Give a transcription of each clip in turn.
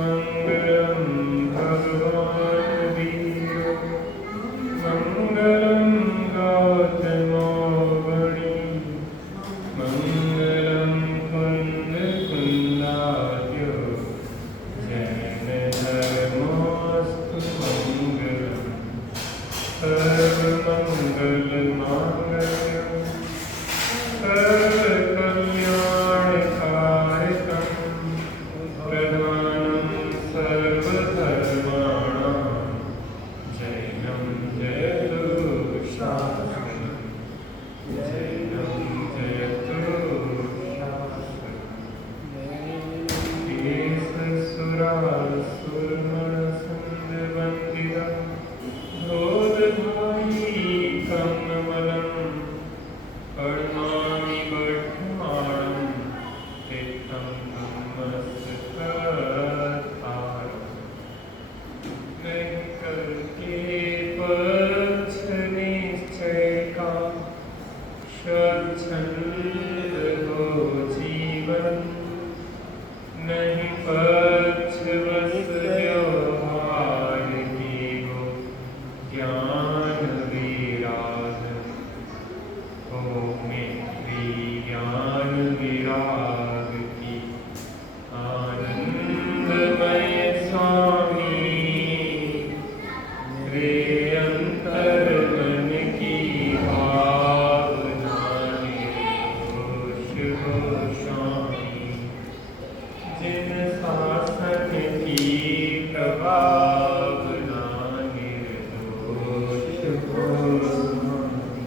मंगलम भगवान वीर मंगलम गौतमोवणी मंगलम कुंद कुंदाय जैन धर्मोस्तु मंगलम सर्वमंगल मांगल्यम सर्वकल्याणकारिकं प्रधानं सर्वधर्माणां जैनं जयतु शास्त्रम् जैनं जयतु शास्त्रम् येषुरासुरनरसिंहवन्दितं धोदधारी कमलम् कर्माणि वर्धमानं तीर्थं नमस्कारम् नहीं करके पक्ष निश्चय का स्वच्छंद हो जीवन नहीं पक्षवश व्यवहार की हो ज्ञान विराजन हो मेरी ज्ञान विराग की आनंदमय स्वामी रे अंतर मन की भावना निर्दोष हो स्वामी जिन शासन की प्रभावना निर्दोष हो स्वामी।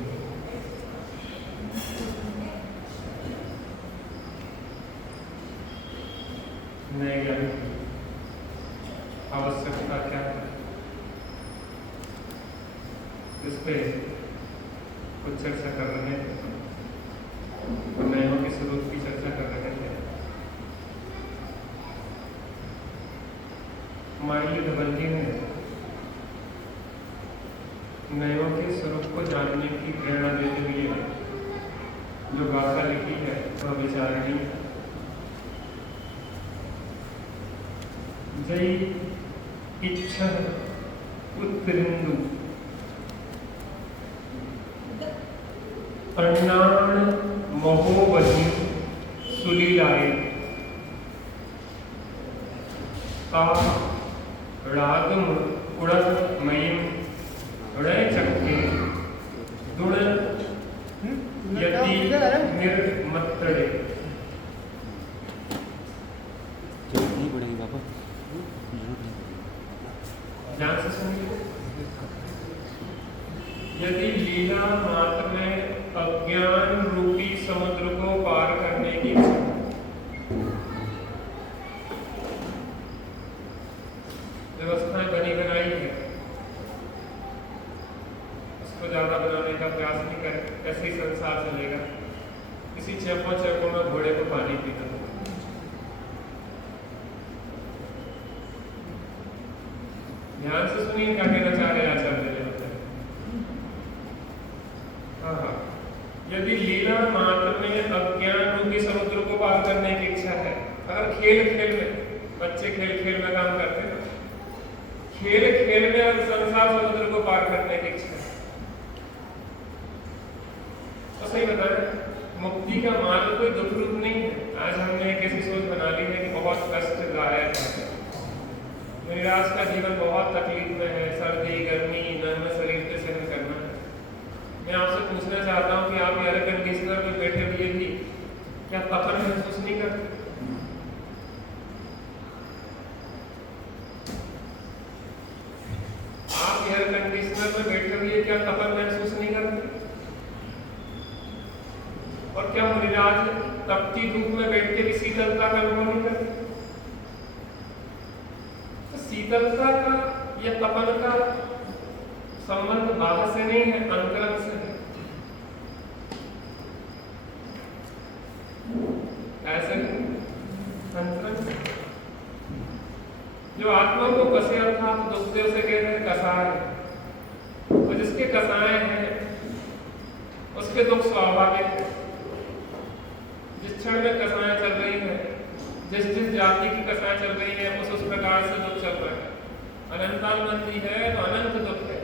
नए ज्ञान की आवश्यकता क्या है, इस पे कुछ चर्चा कर रहे थे। नयों के स्वरूप की चर्चा कर रहे थे। हमारी निबंधी ने नयों के स्वरूप को जानने की प्रेरणा देते हुए जो गाथा लिखी है वह विचारणीय है। जय इच्छा उत्तरिंदु अन्नाण महोवधि सुलीलाए का रागम उड़न मयिम णय चक्के दुण यति निर्मत्तड़े। नहीं पड़ेगी पापा, ध्यान से सुनिए। यदि लीला मात्र में अज्ञान रूपी समुद्र को पार करने की व्यवस्थाएं बनी बनाई है, उसको ज्यादा बनाने का प्रयास नहीं कर, ऐसे ही संसार चलेगा। इसी चौकों में घोड़े को पानी पीना। ध्यान से सुनिए क्या कहना चाह रहे आचार्य जी। हाँ, यदि लीला मात्र में अज्ञान रूपी समुद्र को पार करने की इच्छा है, अगर खेल खेल में बच्चे खेल खेल में काम करते हैं, खेल खेल में अगर संसार समुद्र को पार करने की इच्छा है तो सही बताएं, मुक्ति का मार्ग कोई दुख रूप नहीं है। आज हमने एक ऐसी सोच बना ली है कि बहुत कष्टदायक है, निराश का जीवन बहुत तकलीफ में है, सर्दी गर्मी नर्म शरीर पे सहन करना है। मैं आपसे पूछना चाहता हूँ कि आप एयर कंडीशनर में बैठे हुए भी क्या तपन महसूस नहीं करते? आप एयर कंडीशनर में बैठे हुए क्या तपन महसूस नहीं करते? और क्या मुनिराज तपती धूप में बैठ के भी शीतलता का अनुभव नहीं करते? शीतलता का या तपन का संबंध बाहर से नहीं है, अंतरंग से है। ऐसे अंतरंग से जो आत्मा को कसे अर्थात दुखदेव से कहते हैं कसाय, और जिसके कसाय हैं उसके दुख स्वाभाविक है। जिस क्षण में कसाएं चल रही है, जिस जिस जाति की कथाएं चल रही है उस प्रकार से दुख चल रहा है। अनंतानंदी है तो अनंत दुख है।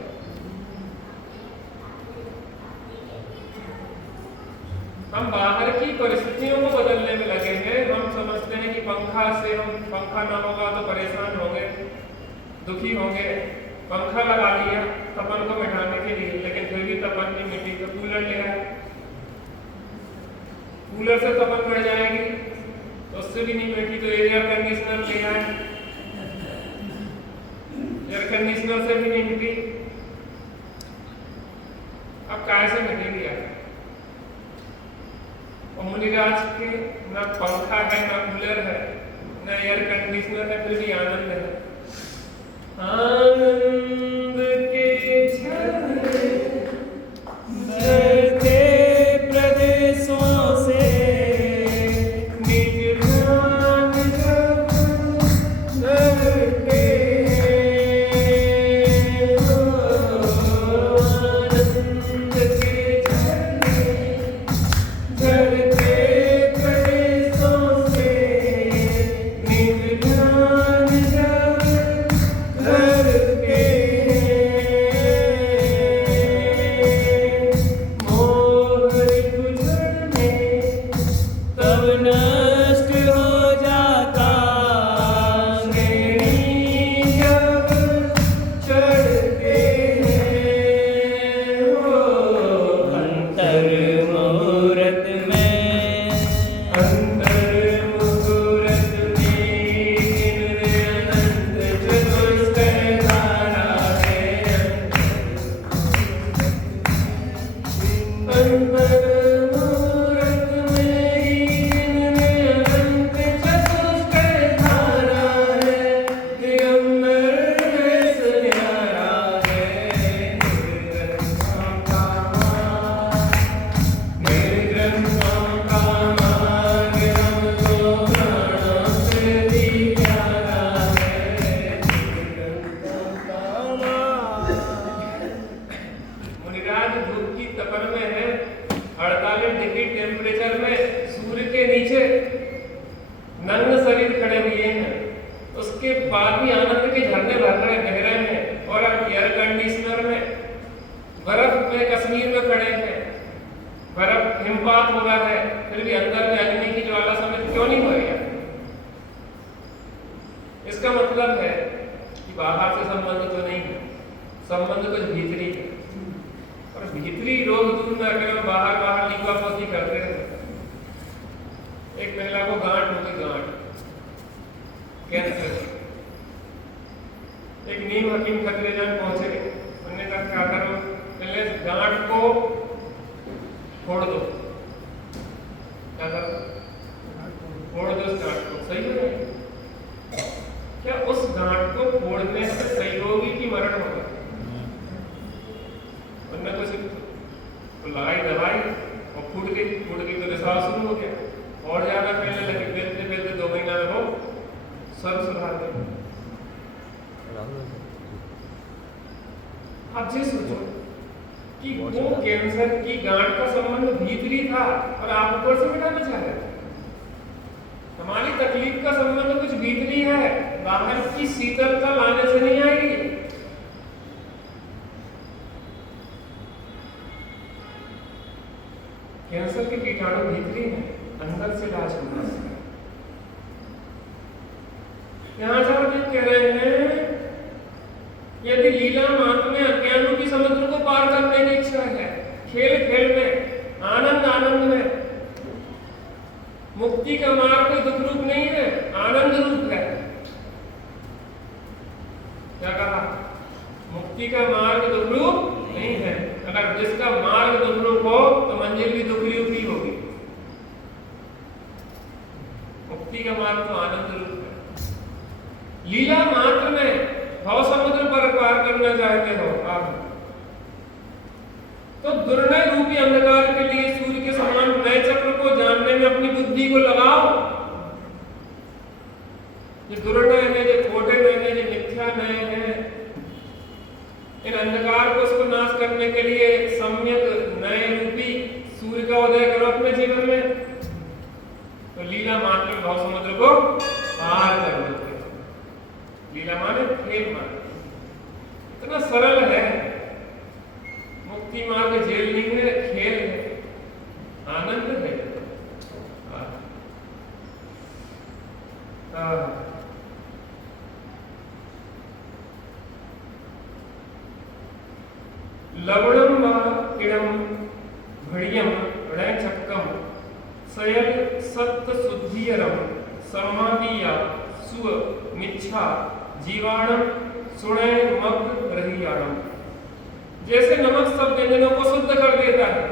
हम बाहर की परिस्थितियों को बदलने में लगे हैं। हम समझते हैं कि पंखा ना होगा तो परेशान होंगे, दुखी होंगे। पंखा लगा लिया तपन को मिटाने के लिए, लेकिन फिर भी तपन नहीं मिटी तो कूलर ले आए, कूलर से तपन बढ़ जाएगी तो उससे भी नहीं मिटी तो एयर कंडीशनर ले आए, एयर कंडीशनर से भी नहीं मिटी। अब कैसे मिटेगी यार? और मुनिराज के ना पंखा है, ना कूलर है, ना एयर कंडीशनर है, फिर भी आनंद है। आनंद के झरने झरते प्रदेशों से निज ध्यान जब धरते हो। आनंद के झरने झरते प्रदेशों से निज ध्यान जब धरते मोहरी गुजरने तब नष्ट हो जाता श्रेणी जब चढ़ते हो। अंतर मुहूर्त में अनंत चतुष्टय धारा है। अंतर मुहूर्त में अनंत चतुष्टय धारा है। दिगंबर वेश न्यारा है। निर्ग्रंथों का मार्ग हमको प्राणों से भी प्यारा है। निर्ग्रंथों का मार्ग। मुनिराज धूप की तपन में है, 48 डिग्री टेम्परेचर में सूर्य के नीचे नग्न शरीर खड़े हुए हैं। उसके बाद भी आनंद के झरने बह रहे हैं। और अब एयर कंडीशनर में बर्फ में कश्मीर में खड़े हैं, बर्फ हिमपात हो रहा है, फिर भी अंदर में अग्नि की ज्वाला समेत क्यों नहीं हो रही है? इसका मतलब है कि बाहर से संबंध तो नहीं है, संबंध कुछ भीतरी है। और भीतरी रोग दूर न करें, बाहर लीपा पोती करते हैं। एक महिला को गांठ हो गई, गांठ कैंसर। एक नीम हकीम खतरेजान पहुंचे, उन्होंने कहा क्या करो? पहले गांठ को फोड़ दो। क्या करो? फोड़ दो उस गांठ को। सही हो जाएगा क्या? उस गांठ को फोड़ने से सहयोगी की मरण होगा। उन्होंने कुछ लगाई दवाई और फूट गई तो रिसाव शुरू हो गया और ज्यादा फैलने लगे। बेलते 2 महीना में वो सब सुधार गए। आप ये सोचो कि वो कैंसर की गांठ का संबंध भीतरी था और आप ऊपर से मिटाना चाह रहे थे। हमारी तकलीफ का संबंध कुछ भीतरी है, बाहर की शीतलता लाने से नहीं आएगी। कैंसर के कीटाणु भीतरी हैं, अंदर से इलाज होना है। यहाँ चार्य कह रहे हैं यदि लीला मात्र में अज्ञानों की समुद्र को पार करने की इच्छा है, खेल खेल में, आनंद आनंद में, मुक्ति का मार्ग कोई दुख रूप नहीं है, आनंद रूप है। क्या कहा? मुक्ति का मार्ग दुख रूप नहीं है। अगर जिसका मार्ग दुख रूप हो तो मंजिल भी दुख रूप ही होगी। मुक्ति का मार्ग तो आनंद रूप है। लीला मात्र में भव समुद्र पर पार करना चाहते हो आप, तो दुर्नय रूपी अंधकार के लिए सूर्य के समान नए चक्र को जानने में अपनी बुद्धि को लगाओ। ये दुर्नय है, ये खोटे नए हैं, ये मिथ्या नए हैं, इन अंधकार को उसको नाश करने के लिए सम्यक नए रूपी सूर्य का उदय करो अपने जीवन में। तो लीला मात्र भव समुद्र को लीला माने खेल माने, इतना सरल है। मुक्ति मार्ग जेल नहीं है, खेल है, आनंद है। लवणम व इडम भड़ियम रणचक्कम सयल सत्त शुद्धियरम समाधिया सुव मिच्छा जीवाणम सुणे मग्न रहियाणम। जैसे नमक सब व्यंजनों को शुद्ध कर देता है।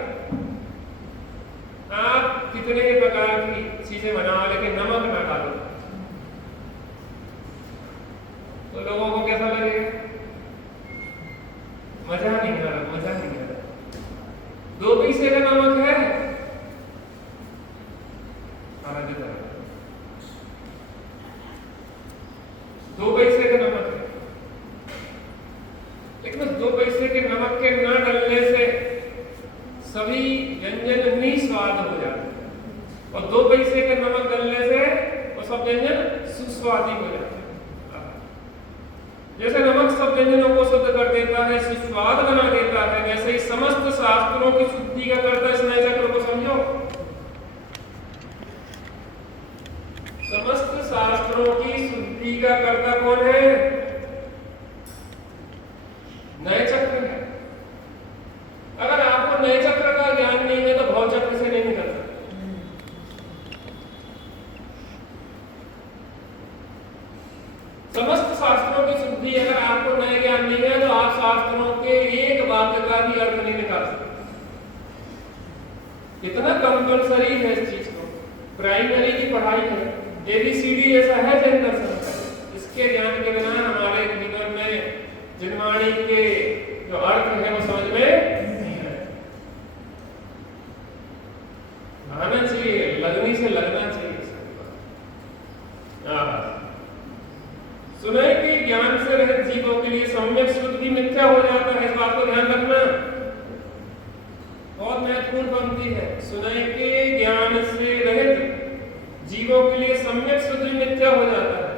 आप कितने प्रकार की चीजें बनाओ लेकिन नमक ना डालो तो लोगों को कैसा लगेगा? मजा नहीं आ रहा, मजा नहीं आ रहा। 2 पैसे का नमक है, आगे बढ़ो। 2 पैसे का नमक है, लेकिन उस 2 पैसे के नमक के न डलने से सभी व्यंजन निस्वाद हो जाते हैं, और 2 पैसे के नमक डलने से वो सब व्यंजन सुस्वादी हो जाते हैं। जैसे नमक सब व्यंजनों को शुद्ध कर देता है, सुस्वाद बना देता है, वैसे ही समस्त शास्त्रों की शुद्धि का करता है। इस नए चक्र को समझो। समस्त शास्त्रों की शुद्धि का कर्ता कौन है? नए चक्र है। अगर आपको नए चक्र का ज्ञान नहीं है तो भव चक्र से नहीं निकल सकते। समस्त शास्त्रों की शुद्धि अगर आपको नए ज्ञान नहीं है तो आप शास्त्रों के एक वाक्य का भी अर्थ नहीं निकाल सकते। कितना कंपलसरी है इस चीज को। प्राइमरी की पढ़ाई है, ABCD जैसा है जैन दर्शन का। इसके ज्ञान के बिना हमारे जीवन में जिनवाणी के जो अर्थ है वो समझ में नहीं है। आना चाहिए, लगनी से लगना चाहिए। सुने कि ज्ञान से रहित जीवों के लिए सम्यक शुद्धि मिथ्या हो जाता है। इस बात को ध्यान रखना, बहुत महत्वपूर्ण पंक्ति है। सुने कि ज्ञान से रहित जीवों के लिए सम्यक शुद्धि मिथ्या हो जाता है।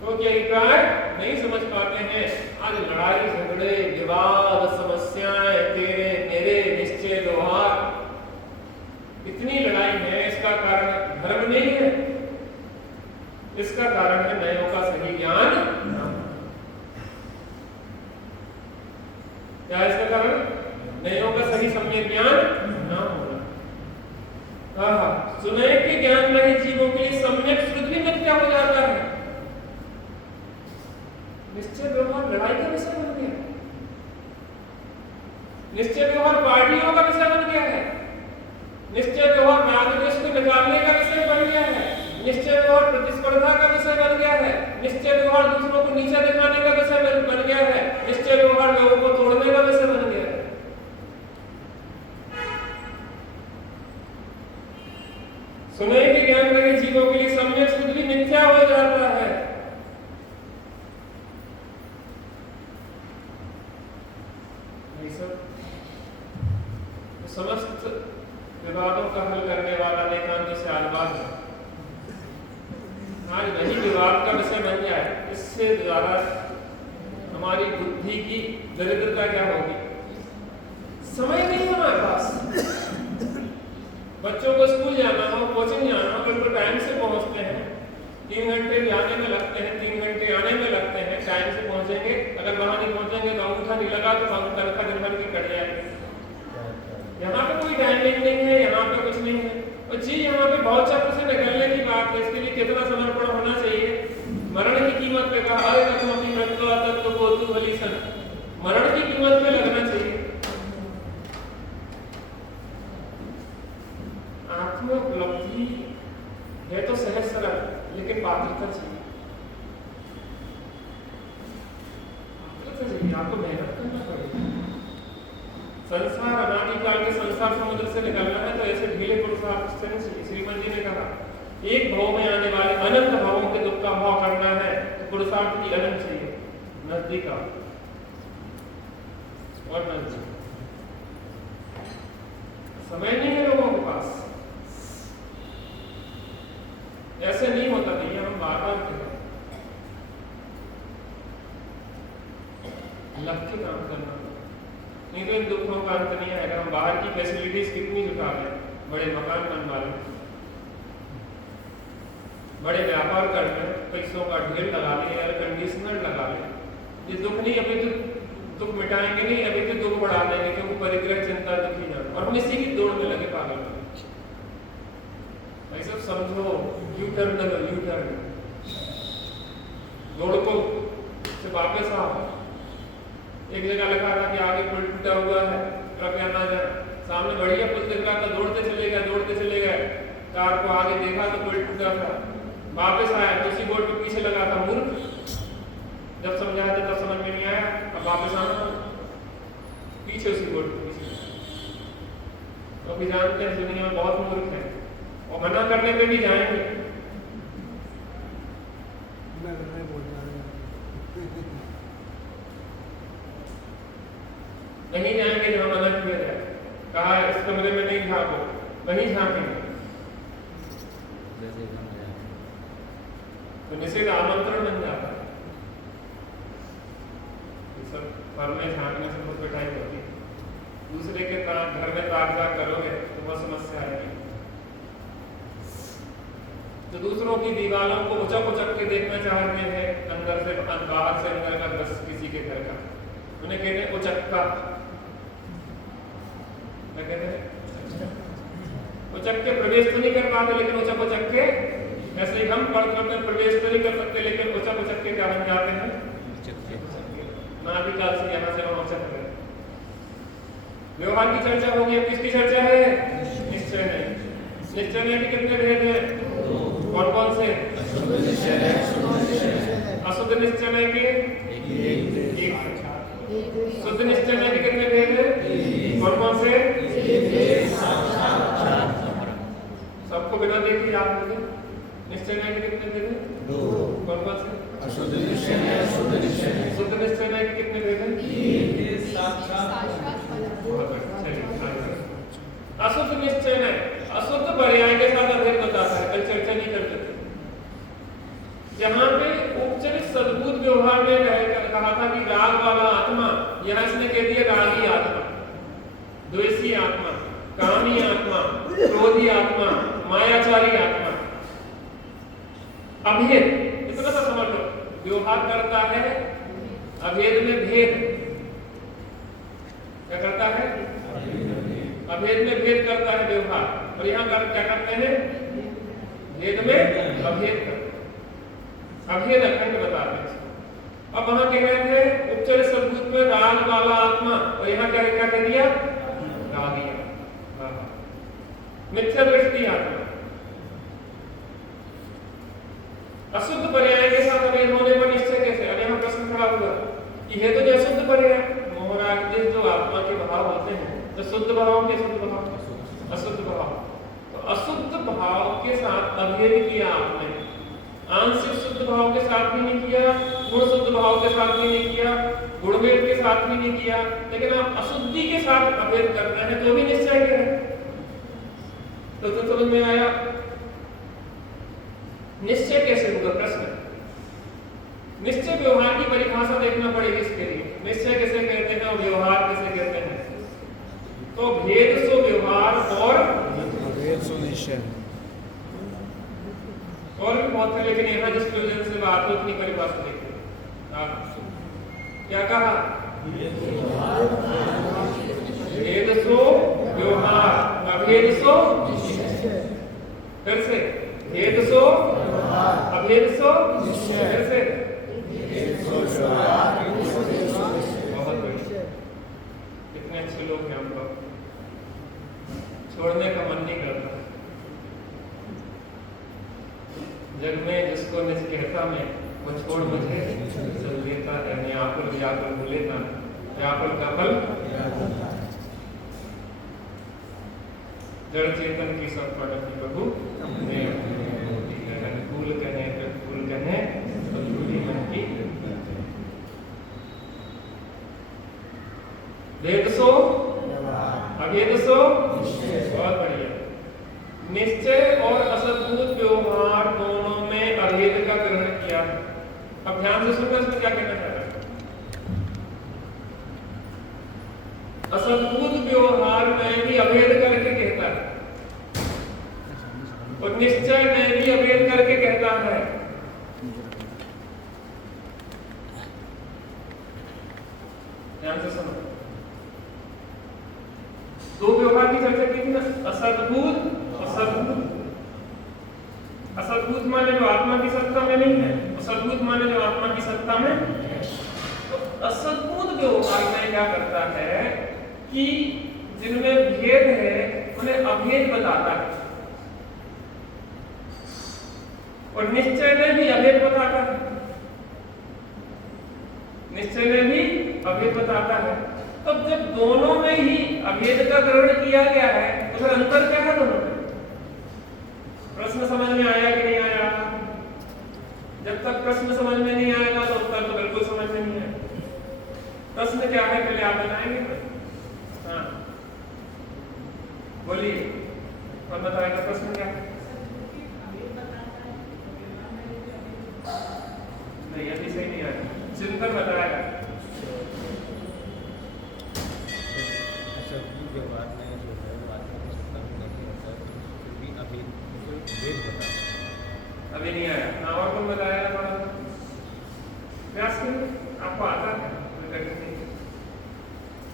तो क्या अभिप्राय नहीं समझ पाते हैं। आज लड़ाई झगड़े विवाद समस्याएं तेरे मेरे निश्चय व्यवहार, इतनी लड़ाई है। इसका कारण धर्म नहीं है, इसका कारण है नयों का सही ज्ञान न। क्या इसका कारण? नयों का सही सम्यक ज्ञान न होना। सुने कि ज्ञान रहित जीवों के लिए सम्यक शुद्धि मिथ्या हो जाता है। निश्चय व्यवहार लड़ाई का विषय बन गया, निश्चय व्यवहार पार्टियों का विषय बन गया है, निश्चय व्यवहार बांग्लादेश को निकालने का विषय बन गया है, निश्चय व्यवहार प्रतिस्पर्धा का विषय बन गया है, निश्चय व्यवहार दूसरों को नीचा दिखाने का विषय बन गया है, निश्चय व्यवहार लोगों को तोड़ने का विषय बन गया है। सुने कि ज्ञान रहित जीवों के लिए सम्यक शुद्धि मिथ्या हो जाता है। समस्त विवादों का हल करने वाला एकांत से आलवाद है। आज वही विवाद का विषय बन जाए, इससे द्वारा हमारी बुद्धि की दरिद्रता क्या होगी। समय नहीं है हमारे पास। बच्चों को स्कूल जाना हो, कोचिंग जाना हो, बिल्कुल टाइम से पहुंचते हैं। 3 घंटे जाने में लगते हैं, 3 घंटे आने में लगते हैं। टाइम से पहुंचेंगे, अगर वहां नहीं पहुंचेंगे तो अंगूठा नहीं लगा तो तनख्वाह दिन भर की कट जाएगी। यहाँ पे कोई टाइमिंग नहीं है, यहाँ पे कुछ नहीं है। और जी यहाँ पे बहुत चक्र से निकलने की बात है। इसके लिए कितना समर्पण होना चाहिए। मरण की कीमत पे कहा, अरे तक अपनी मृत्यु तक तो गोतु बलि सन, मरण की कीमत पे लगना चाहिए। आत्मोपलब्धि है तो सहज सरल, लेकिन पात्रता चाहिए। आपको मेहनत करना पड़ेगा। संसार अनादिकाल के संसार समुद्र से निकलना है तो ऐसे ढीले पुरुषार्थ से नहीं चाहिए। श्रीमद जी ने कहा एक भाव में आने वाले अनंत भावों के दुख का भाव करना है तो पुरुषार्थ की अनंत चाहिए, नजदीक आओ और नजदीक। समय नहीं है लोगों के पास। ऐसे नहीं होता भैया, हम बार बार कहें लग के काम करना, नहीं तो इन दुखों का अंत नहीं आएगा। हम बाहर की फैसिलिटीज कितनी जुटा लें, बड़े मकान बनवा लें, बड़े व्यापार कर लें, पैसों का ढेर लगा लें, एयर कंडीशनर लगा लें, ये दुख नहीं, अभी तो दुख मिटाएंगे नहीं, अभी तो दुख बढ़ा देंगे, क्योंकि परिग्रह चिंता दुखी जान, और हम इसी की दौड़ में लगे पागल में। भाई सब समझो, यू टर्न दौड़ को से वापस आओ। एक जगह लिखा था कि आगे पुल टूटा हुआ है, कृपया ना जाए। सामने बढ़िया पुल दिख रहा था, दौड़ते चले गए, कार को आगे देखा तो पुल टूटा था, वापस आया तो उसी बोर्ड पे पीछे लगा था, मूर्ख। जब समझाया था तब समझ में नहीं आया, अब वापस आना पीछे उसी बोर्ड पे पीछे। तो अभी जानते हैं दुनिया में बहुत मूर्ख है, और मना करने पे भी जाएंगे। नहीं जाएंगे जहां मना किया जाए, कहा इस कमरे में नहीं झांको, वहीं झांकेंगे। तो निषेध आमंत्रण बन जाता है। ये सब घर में झांकने से बहुत पिटाई होती है। दूसरे के घर में ताक करोगे तो बहुत समस्या आएगी। तो दूसरों की दीवारों को उचक के देखना चाहते हैं, अंदर से बाहर से अंदर का दृश्य किसी के घर का, उन्हें कहते हैं उचक्का। क्या कहते हैं? उचक के प्रवेश तो नहीं कर पाते, लेकिन उचक के, ऐसे ही हम पढ़ में प्रवेश तो नहीं कर सकते, लेकिन उचक के क्या बन जाते हैं? नादिकाल से यहाँ से वहां उचक गए। व्यवहार की चर्चा होगी, अब किसकी चर्चा है? निश्चय नहीं। निश्चय नहीं कि कितने भेद हैं? कौन कौन से? अशुद्ध निश्चय नहीं के एक। शुद्ध निश्चय नहीं के कितने भेद हैं? कौन कौन से? सबको बिना देखे आप बोले निश्चय नहीं के कितने भेद हैं? दो। कौन कौन से? अशुद्ध निश्चय नहीं, शुद्ध निश्चय नहीं। शुद्ध निश्चय नहीं के कितने भेद हैं? अशुद्ध निश्चय नहीं, अशुद्ध पर्याय के साथ अभेद बताता है, कल चर्चा नहीं कर सकते। यहाँ पे उपचरित सद्भुत व्यवहार में कहा था कि राग वाला आत्मा, यहाँ इसने कह दिया रागी आत्मा, द्वेषी आत्मा, कामी आत्मा, क्रोधी आत्मा, मायाचारी आत्मा। अभेद इतना सा समझ लो, व्यवहार करता है अभेद में भेद। क्या करता है? अभेद में भेद करता है व्यवहार, और यहाँ क्या करते हैं? भेद में अभेद करते, अभेद अखंड बताते हैं। अब वहां कह रहे थे उपचरित सद्भुत में राग वाला आत्मा, और यहाँ क्या कह दिया? रागी आत्मा, मिथ्या दृष्टि आत्मा। अशुद्ध पर्याय के साथ अभेद होने पर निश्चय कैसे? अब यहाँ प्रश्न खड़ा हुआ कि है तो जो अशुद्ध पर्याय, मोहराग जो आत्मा के भाव होते हैं, तो शुद्ध भाव के शुद्ध भाव, अशुद्ध भाव, तो अशुद्ध भाव के साथ अभेद किया आपने, आंशिक शुद्ध भाव के साथ भी नहीं किया, गुण शुद्ध भाव के साथ भी नहीं किया, गुणभेद के साथ भी नहीं किया, लेकिन आप अशुद्धि के साथ अभेद करते हैं तो भी निश्चय करें। तो समझ में आया? निश्चय कैसे होगा? प्रश्न। निश्चय व्यवहार की परिभाषा देखना पड़ेगी इसके लिए। निश्चय किसे कहते हैं और व्यवहार किसे कहते हैं? तो भेद सो व्यवहार और भेद सो निश्चय। और भी बहुत है, लेकिन यहाँ जिस प्रयोजन से बात हो उतनी परिभाषा देखिए। क्या कहा? भेद सो व्यवहार, अभेद सो फिर से, भेद सो अभेद सो फिर से, बहुत बढ़िया। कितने अच्छे लोग हैं हम लोग, छोड़ने का मन नहीं करता। जग में जिसको निज कहता मैं, वो छोड़ मुझे चल देता है। मैं आकुल व्याकुल भूले ना, व्याकुल का फल जड़ चेतन की सब पढ़ती प्रभु ने फूल कहे फूल कहे मन की। भेद सो अभेद सो, बहुत बढ़िया। निश्चय और असद्भुत व्यवहार दोनों में अभेद का ग्रहण किया। अब ध्यान से सुनना, इसमें क्या कहना चाह रहा है? असद्भुत व्यवहार में भी अभेद करके कहता है और निश्चय में भी अभेद करके कहता है। ध्यान से सुनो, दो व्यवहार की चर्चा की थी ना, असद्भुत और सद्भुत। असद्भुत माने जो आत्मा की सत्ता में नहीं है, और सद्भुत माने जो आत्मा की सत्ता में। तो असद्भुत व्यवहार में क्या करता है कि जिनमें भेद है उन्हें अभेद बताता है, और निश्चय में भी अभेद बताता है, निश्चय में भी अभेद बताता है। तो जब दोनों में ही अभेद का ग्रहण किया गया है तो फिर अंतर क्या है दोनों में? प्रश्न समझ में आया कि नहीं आया? जब तक प्रश्न समझ में नहीं आएगा तो उत्तर तो बिल्कुल समझ में नहीं आएगा। प्रश्न क्या है पहले आप बताएंगे? हाँ बोलिए, कौन बताएगा प्रश्न क्या है? नहीं अभी सही नहीं आया, चिंतन बताएगा। व्यवहार में जो है वो आत्मा की सत्ता में नहीं होता है, फिर भी अभेद बताता है। अभी नहीं आया ना, और कौन बताएगा? थोड़ा प्रयास करिए, आपको आता है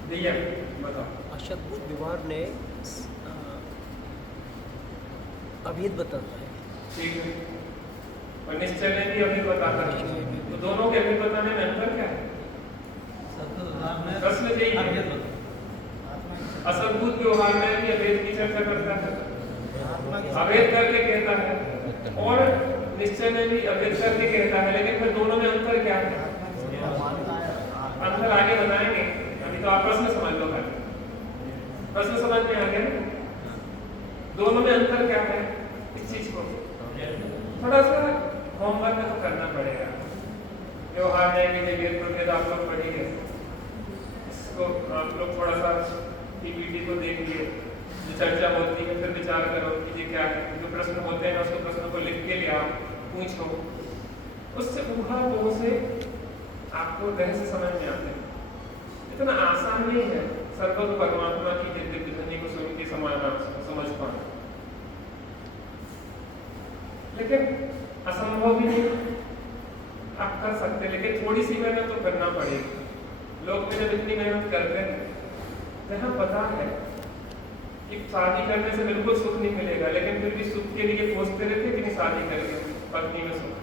भैया बताओ। असद्भुत व्यवहार ने अभेद बताता है। ठीक है, और निश्चय में भी अभेद बताता है। तो दोनों के अभेद बताने में अंतर क्या है? प्रश्न यही है, असद्भुत व्यवहार में भी अभेद की चर्चा करता है, अभेद करके कहता है, और निश्चय में भी अभेद करके कहता है, लेकिन फिर दोनों में अंतर क्या है? अंतर आगे बताएंगे, अभी तो आप प्रश्न समझ लो। प्रश्न समझ में आ गया? दोनों में अंतर क्या है? इस चीज को थोड़ा सा होमवर्क तो करना पड़ेगा। व्यवहार न्याय के प्रभेद आप लोग पढ़िए, इसको आप लोग थोड़ा सा पीपीटी को देखिए, जो चर्चा होती है फिर विचार करो कि ये क्या है। जो प्रश्न होते हैं उसको प्रश्न को लिख के ले आओ, पूछो, उससे ऊहा से आपको रहस्य समझ में आते हैं। इतना आसान नहीं है सर्वज्ञ परमात्मा की दिव्य ध्वनि को सुन के समझ पाना, लेकिन असंभव भी नहीं, आप कर सकते, लेकिन थोड़ी सी मेहनत तो करना पड़ेगी। लोग जब इतनी मेहनत करते हैं, जहाँ पता है कि शादी करने से बिल्कुल सुख नहीं मिलेगा, लेकिन फिर भी सुख के लिए खोजते रहते कि नहीं? शादी करके पत्नी में सुख,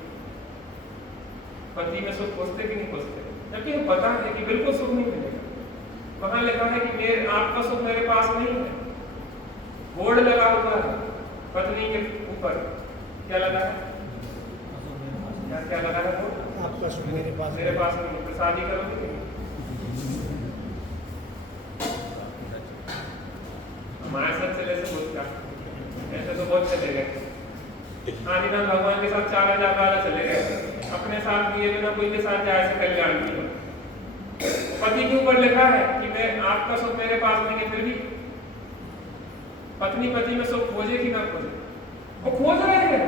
पति में सुख खोजते कि नहीं खोजते? जबकि हमें पता है कि बिल्कुल सुख नहीं मिलेगा। वहां लिखा है कि मेरे आपका सुख मेरे पास नहीं है, बोर्ड लगा हुआ है पत्नी के ऊपर, क्या लगा है? क्या लगा है? वो आपका सुख मेरे पास नहीं है। शादी करोगे? हमारे साथ चले से बहुत क्या, ऐसे तो बहुत चले गए। आदिनाथ भगवान के साथ 4000 वाला चले गए, अपने साथ दिए बिना कोई के साथ जाए से कल्याण किया। पति के ऊपर लिखा है कि मैं आपका सुख मेरे पास नहीं है, फिर भी पत्नी पति में सुख खोजे कि ना खोजे? वो खोज रहे हैं,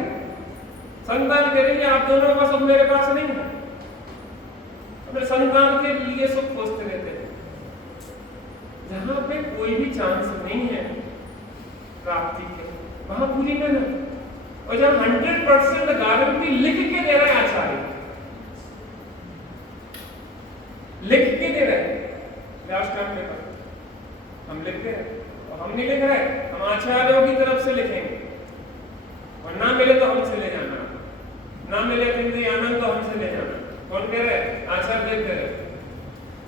संतान करेंगे, आप दोनों का सुख मेरे पास नहीं है, अपने संतान के लिए सुख खोजते रहते हैं। जहां पे कोई भी चांस नहीं है प्राप्ति के, वहां पूरी मेहनत। और जहां 100% गारंटी लिख के दे रहे हैं आचार्य, लिख के दे रहे हैं लास्ट टाइम पेपर, हम लिखते हैं और हम नहीं लिख रहे, हम आचार्यों की तरफ से लिखेंगे, और ना मिले तो हमसे ले जाना, ना मिले आनंद तो हमसे ले जाना। कौन कह रहे? आचार्य देख रहे।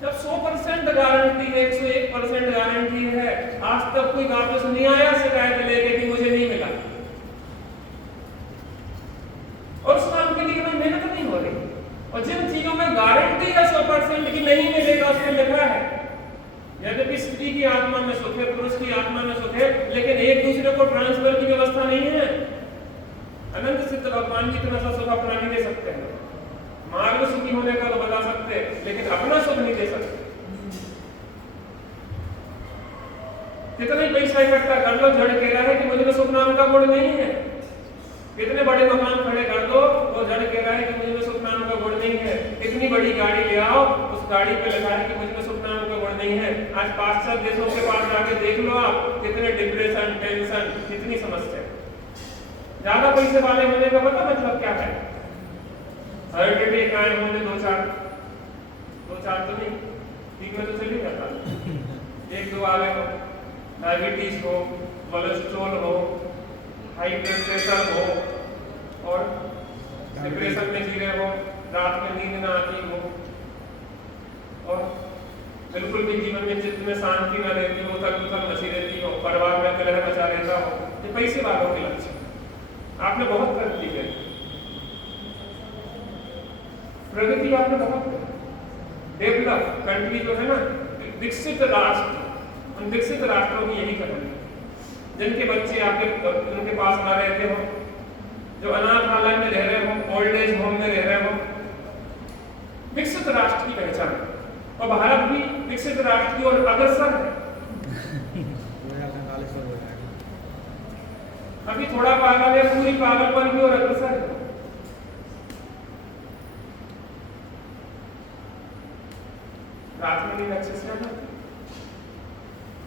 जब 100% गारंटी है, 101% गारंटी है, आज तक कोई वापस नहीं आया शिकायत लेके कि मुझे नहीं मिला, और उस काम के लिए हमें मेहनत नहीं हो रही। और जिन चीजों में गारंटी है 100% की नहीं मिलेगा, उसमें लिखा है यद्यपि स्त्री की आत्मा में सुख है, पुरुष की आत्मा में सुख है, लेकिन एक दूसरे को ट्रांसफर की व्यवस्था नहीं है। अनंत सिद्ध भगवान की तरह सा सुख अपना नहीं दे सकते हैं, मार्ग सुखी होने का तो बता सकते हैं, लेकिन अपना सुख नहीं दे सकते। कितना ही पैसा इकट्ठा कर लो, जड़ कह रहा है कि मुझे तो सुख नाम का गुण नहीं है। कितने बड़े मकान खड़े कर दो, वो जड़ कह रहा है कि मुझे तो सुख नाम का गुण नहीं है। इतनी बड़ी गाड़ी ले आओ, उस गाड़ी पे लिखा है कि मुझ में सुख नाम का गुण नहीं है। आज पाश्चात्य देशों के पास जाके देख लो आप, कितने डिप्रेशन, टेंशन, कितनी समस्या। ज्यादा पैसे वाले होने का पता मतलब क्या है? हेरिडिटी कायम होने दो चार तो नहीं, ठीक में तो चल ही जाता। एक दो वाले हो, डायबिटीज हो, कोलेस्ट्रॉल हो, हाई ब्लड प्रेशर हो और डिप्रेशन में जी रहे हो, रात में नींद ना आती हो और बिल्कुल भी जीवन में चित्त में शांति न रहती हो, उथल-पुथल मची रहती हो, परिवार में कलह मचा रहता हो। ये पैसे वालों के लक्षण। आपने बहुत प्रगति करी, प्रगति आपने बहुत करी। डेवलप कंट्री जो है ना, विकसित राष्ट्र, उन विकसित राष्ट्रों की यही कहानी है। जिनके बच्चे आपके उनके पास ना रहते हो, जो अनाथालय में रह रहे हो, ओल्ड एज होम में रह रहे हो, विकसित राष्ट्र की पहचान। और भारत भी विकसित राष्ट्र की ओर अग्रसर है। अभी थोड़ा पागल है, पूरी पागलपन की ओर अग्रसर है। रात में नींद अच्छे से आना,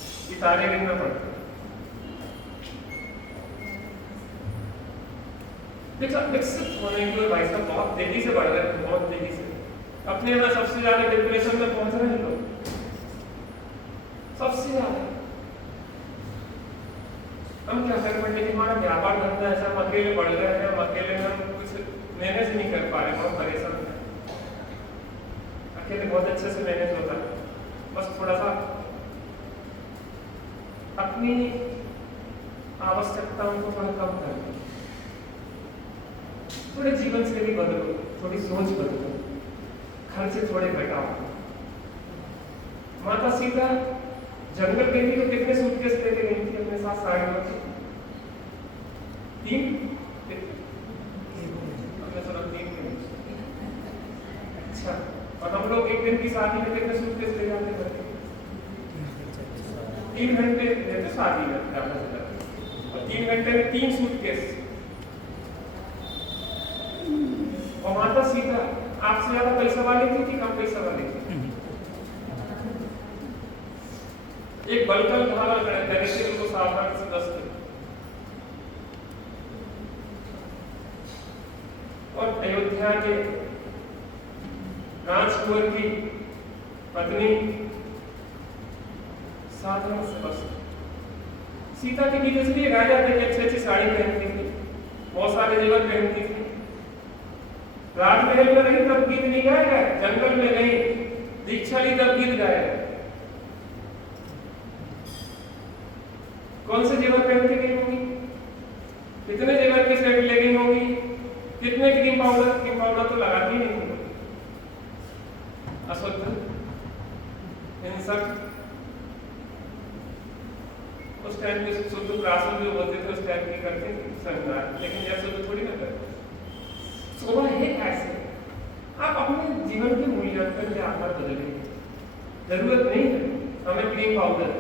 सितारे गिनना पड़ता है। विकसित होने की ओर भाई साहब बहुत तेजी से बढ़ रहे हैं, बहुत तेजी से। अपने यहाँ सबसे ज्यादा डिप्रेशन में पहुंच रहे हैं लोग, सबसे ज्यादा। हम क्या कर पाएंगे? हमारा व्यापार धंधा ऐसा, हम अकेले बढ़ रहे हैं, हम अकेले में हम कुछ मैनेज नहीं कर पा रहे, बहुत परेशान हैं। अकेले बहुत अच्छे से मैनेज होता है, बस थोड़ा सा अपनी आवश्यकताओं को थोड़ा कम कर, थोड़े जीवन शैली बदलो, थोड़ी सोच बदलो, खर्चे थोड़े घटाओ। माता सीता जंगल गई थी तो कितने सूटकेस लेके गई थी अपने साथ साड़ियों के? 3? हमने सुना 3 थे। अच्छा, और हम लोग एक दिन की शादी में कितने सूटकेस ले जाते थे? 3 घंटे रहते शादी में, और 3 घंटे में 3 सूटकेस। और माता सीता आपसे ज्यादा पैसा वाली थी कि कम पैसा वाली थी? एक बलकल धारा दरिद्र को सावधान से दस्ते। और अयोध्या के राजकुंवर की पत्नी साधारण से बस्ती। सीता के गीत इसलिए गाए जाते हैं, अच्छी अच्छी साड़ी पहनती थी, बहुत सारे जेवर पहनती थी। राजमहल में नहीं तब गीत नहीं गाया गया, जंगल में नहीं, दीक्षा ली तब गीत गाया। कौन से जेवर पहन के गई होगी? कितने जेवर की सेट ले गई होगी? कितने क्रीम पाउडर तो लगाती नहीं होगी। अशुद्ध, हिंसक, उस टाइम के शुद्ध प्राशन जो होते थे उस टाइम की करते थे संघार, लेकिन यह शुद्ध थोड़ी ना करते। शोभा है ऐसे। आप अपने जीवन के मूल्यांकन के आधार बदलेंगे। जरूरत नहीं है हमें क्रीम पाउडर,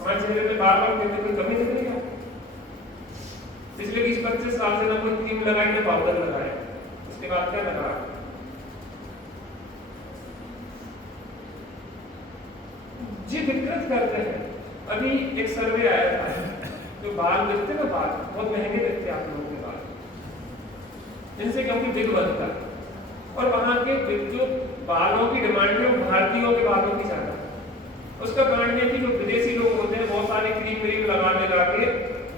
हमारे चेहरे पे बार बार कहते कोई कमी नहीं है। पिछले 20-25 साल से ना कोई क्रीम लगाई ना पाउडर लगाया, उसके बाद क्या लगा? जी दिक्कत करते हैं। अभी एक सर्वे आया था, जो बाल दिखते ना, बाल बहुत महंगे दिखते आप लोगों के बाल, जिनसे क्योंकि दिल बनता है, और वहां के जो बालों की डिमांड है भारतीयों के बालों की ज्यादा। उसका कारण है कि जो विदेशी लोग होते हैं बहुत सारे क्रीम लगा के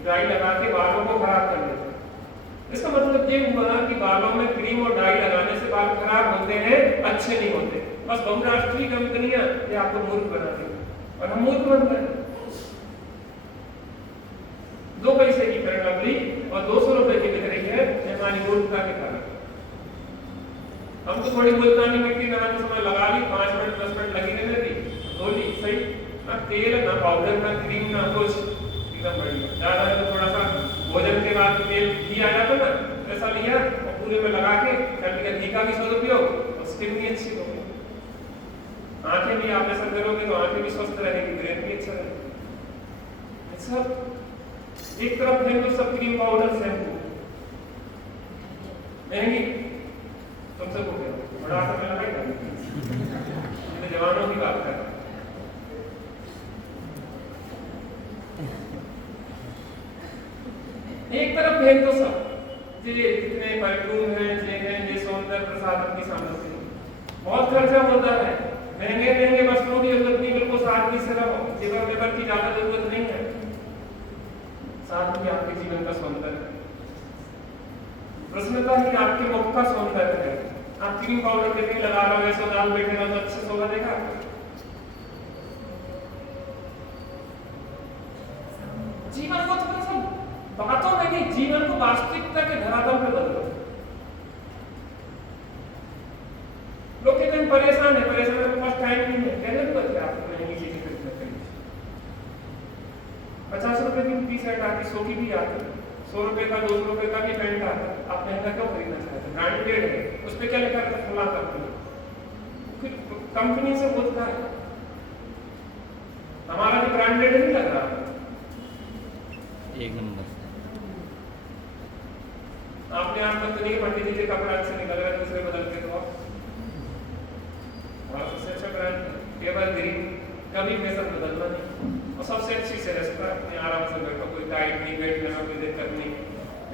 डाई लगा के बालों को खराब कर देते हैं। इसका मतलब ये हुआ कि बालों में क्रीम और डाई लगाने से बाल खराब होते हैं, अच्छे नहीं होते। बस बहुराष्ट्रीय कंपनियां ये आपको मूर्ख बनाती हैं और हम मूर्ख बन रहे हैं। 2 पैसे की फेयर लवली और 200 रुपए की बिक रही है, हमारी मूर्खता के कारण। हम तो थोड़ी मुल्तानी मिट्टी नहाने समय लगा ली, 5 मिनट 10 मिनट लगी रहने दी, धोली, सही ना तेल ना पाउडर ना क्रीम ना कुछ, एकदम बढ़िया। ज्यादा है तो थोड़ा सा भोजन के बाद तेल घी आ जाता ना, ऐसा लिया और पूरे में लगा के कर दिया। घी का भी सदुपयोग और स्किन भी अच्छी होगी, आंखें भी आप ऐसा करोगे तो आंखें भी स्वस्थ रहेगी, ब्रेन भी अच्छा रहेगा। सब एक तरफ है तो सब क्रीम पाउडर शैम्पू महंगी, तुमसे को बड़ा में लगाएगा भेद दो सब, जितने परफ्यूम हैं, ये सौंदर्य प्रसाधन की सामग्री, बहुत खर्चा होता है, महंगे वस्त्रों की जरूरत नहीं, बिल्कुल सादगी से रहो, जेवर वेवर की ज्यादा जरूरत नहीं है, सादगी आपके जीवन का सौंदर्य है। प्रसन्नता ही आपके मुख का सौंदर्य है। आप क्रीम पाउडर के भी लगा रहे हो, ऐसे दाल बैठे रहो तो अच्छे शोभा देगा। जीवन को थोड़ा सा बातों में नहीं, जीवन को वास्तविकता के धरातल पे बदलो। लोग कहते हैं परेशान है के पास टाइम नहीं है, कहने तो बच्चे आपको महंगी चीजें खरीदना चाहिए। 50 रुपए की टी शर्ट आती, 100 की भी आती, 100 रुपए का 200 रुपए का भी पैंट आता, आप महंगा क्यों खरीदना चाहते हैं? ब्रांडेड है, उस पर क्या लिखा है? फला कंपनी, फिर कंपनी से होता है, हमारा भी ब्रांडेड नहीं लग रहा। एक नंबर। आपने आप तक तो नहीं पंडित जी के कपड़ा अच्छे निकल रहा है, दूसरे बदल के तो सबसे अच्छा ब्रांड एवरग्रीन, कभी फैशन बदलना नहीं, और सबसे अच्छी से रेस्टोरेंट, अपने आराम से बैठो, कोई टाइट नहीं, बैठने में कोई दिक्कत नहीं,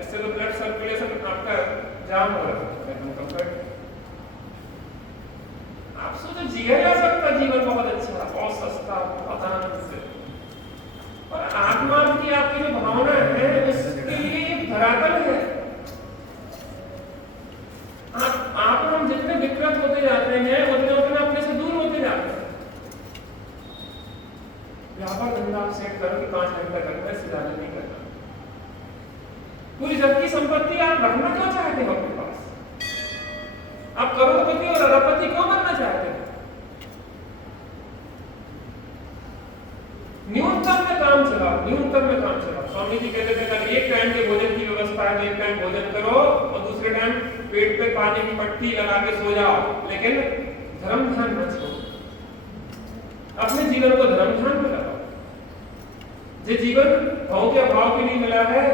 इससे तो ब्लड सर्कुलेशन आपका जाम हो रहा है, एकदम कंफर्ट। आप सोचो जिया जा सकता जीवन बहुत अच्छा, बहुत सस्ता, बहुत आनंद से, और आत्मा की आपकी जो भावना है उसके लिए एक धरातल है। आप हम जितने विकृत होते जाते हैं उतने उतने अपने से दूर होते जाते हैं। व्यापार धंधा आप सेट करो कि 5 घंटा करना है, ज्यादा नहीं करना। पूरी जग की संपत्ति आप रखना क्यों चाहते हो अपने पास? आप करोड़पति और अरबपति क्यों बनना चाहते हो? न्यूनतम में काम चलाओ, न्यूनतम में काम चलाओ। स्वामी जी कहते थे अगर एक टाइम के भोजन की व्यवस्था है तो एक टाइम भोजन करो और दूसरे टाइम पेट पे पानी की पट्टी लगा के सो जाओ, लेकिन धर्म ध्यान न छोड़ो, अपने जीवन को धर्म ध्यान में लगाओ। जो जीवन भाव के अभाव के लिए मिला है,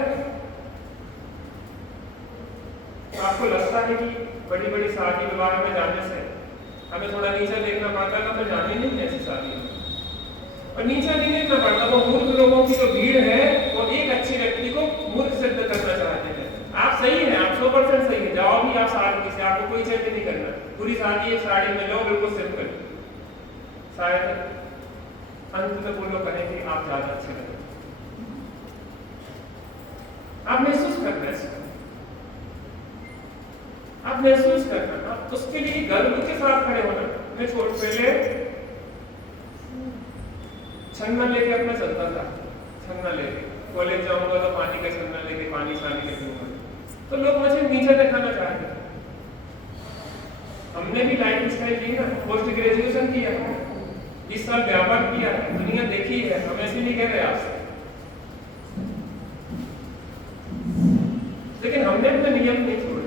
आपको लगता है कि बड़ी बड़ी शादी विवाह में जाने से हमें थोड़ा नीचे देखना पड़ता है, तो जाने नहीं ऐसी शादी में, और नीचे नहीं देखना पड़ता। तो मूर्ख लोगों की जो भीड़ है वो एक अच्छे व्यक्ति को मूर्ख सिद्ध करना चाहते हैं। आप सही हैं, आप 100% सही है, जाओ भी आप शादी से, आपको कोई चेंज नहीं करना, पूरी शादी एक साड़ी में लो, बिल्कुल सिंपल, शायद अंत में वो लोग कहें कि आप ज्यादा अच्छे लगे। आप महसूस करना है, आप महसूस करना, आप उसके लिए गर्व के साथ खड़े होना। मैं पहले छन्ना लेके अपना चलता था, छन्ना लेके कॉलेज जाऊंगा तो पानी का छन्ना लेके पानी शानी के पीऊंगा, तो लोग मुझे नीचे दिखाना चाहते थे। हमने भी लाइफ स्टाइल ली ना, पोस्ट ग्रेजुएशन किया, 20 साल व्यापार किया, दुनिया देखी है, हम ऐसे नहीं कह रहे आपसे, लेकिन हमने अपने नियम नहीं छोड़े।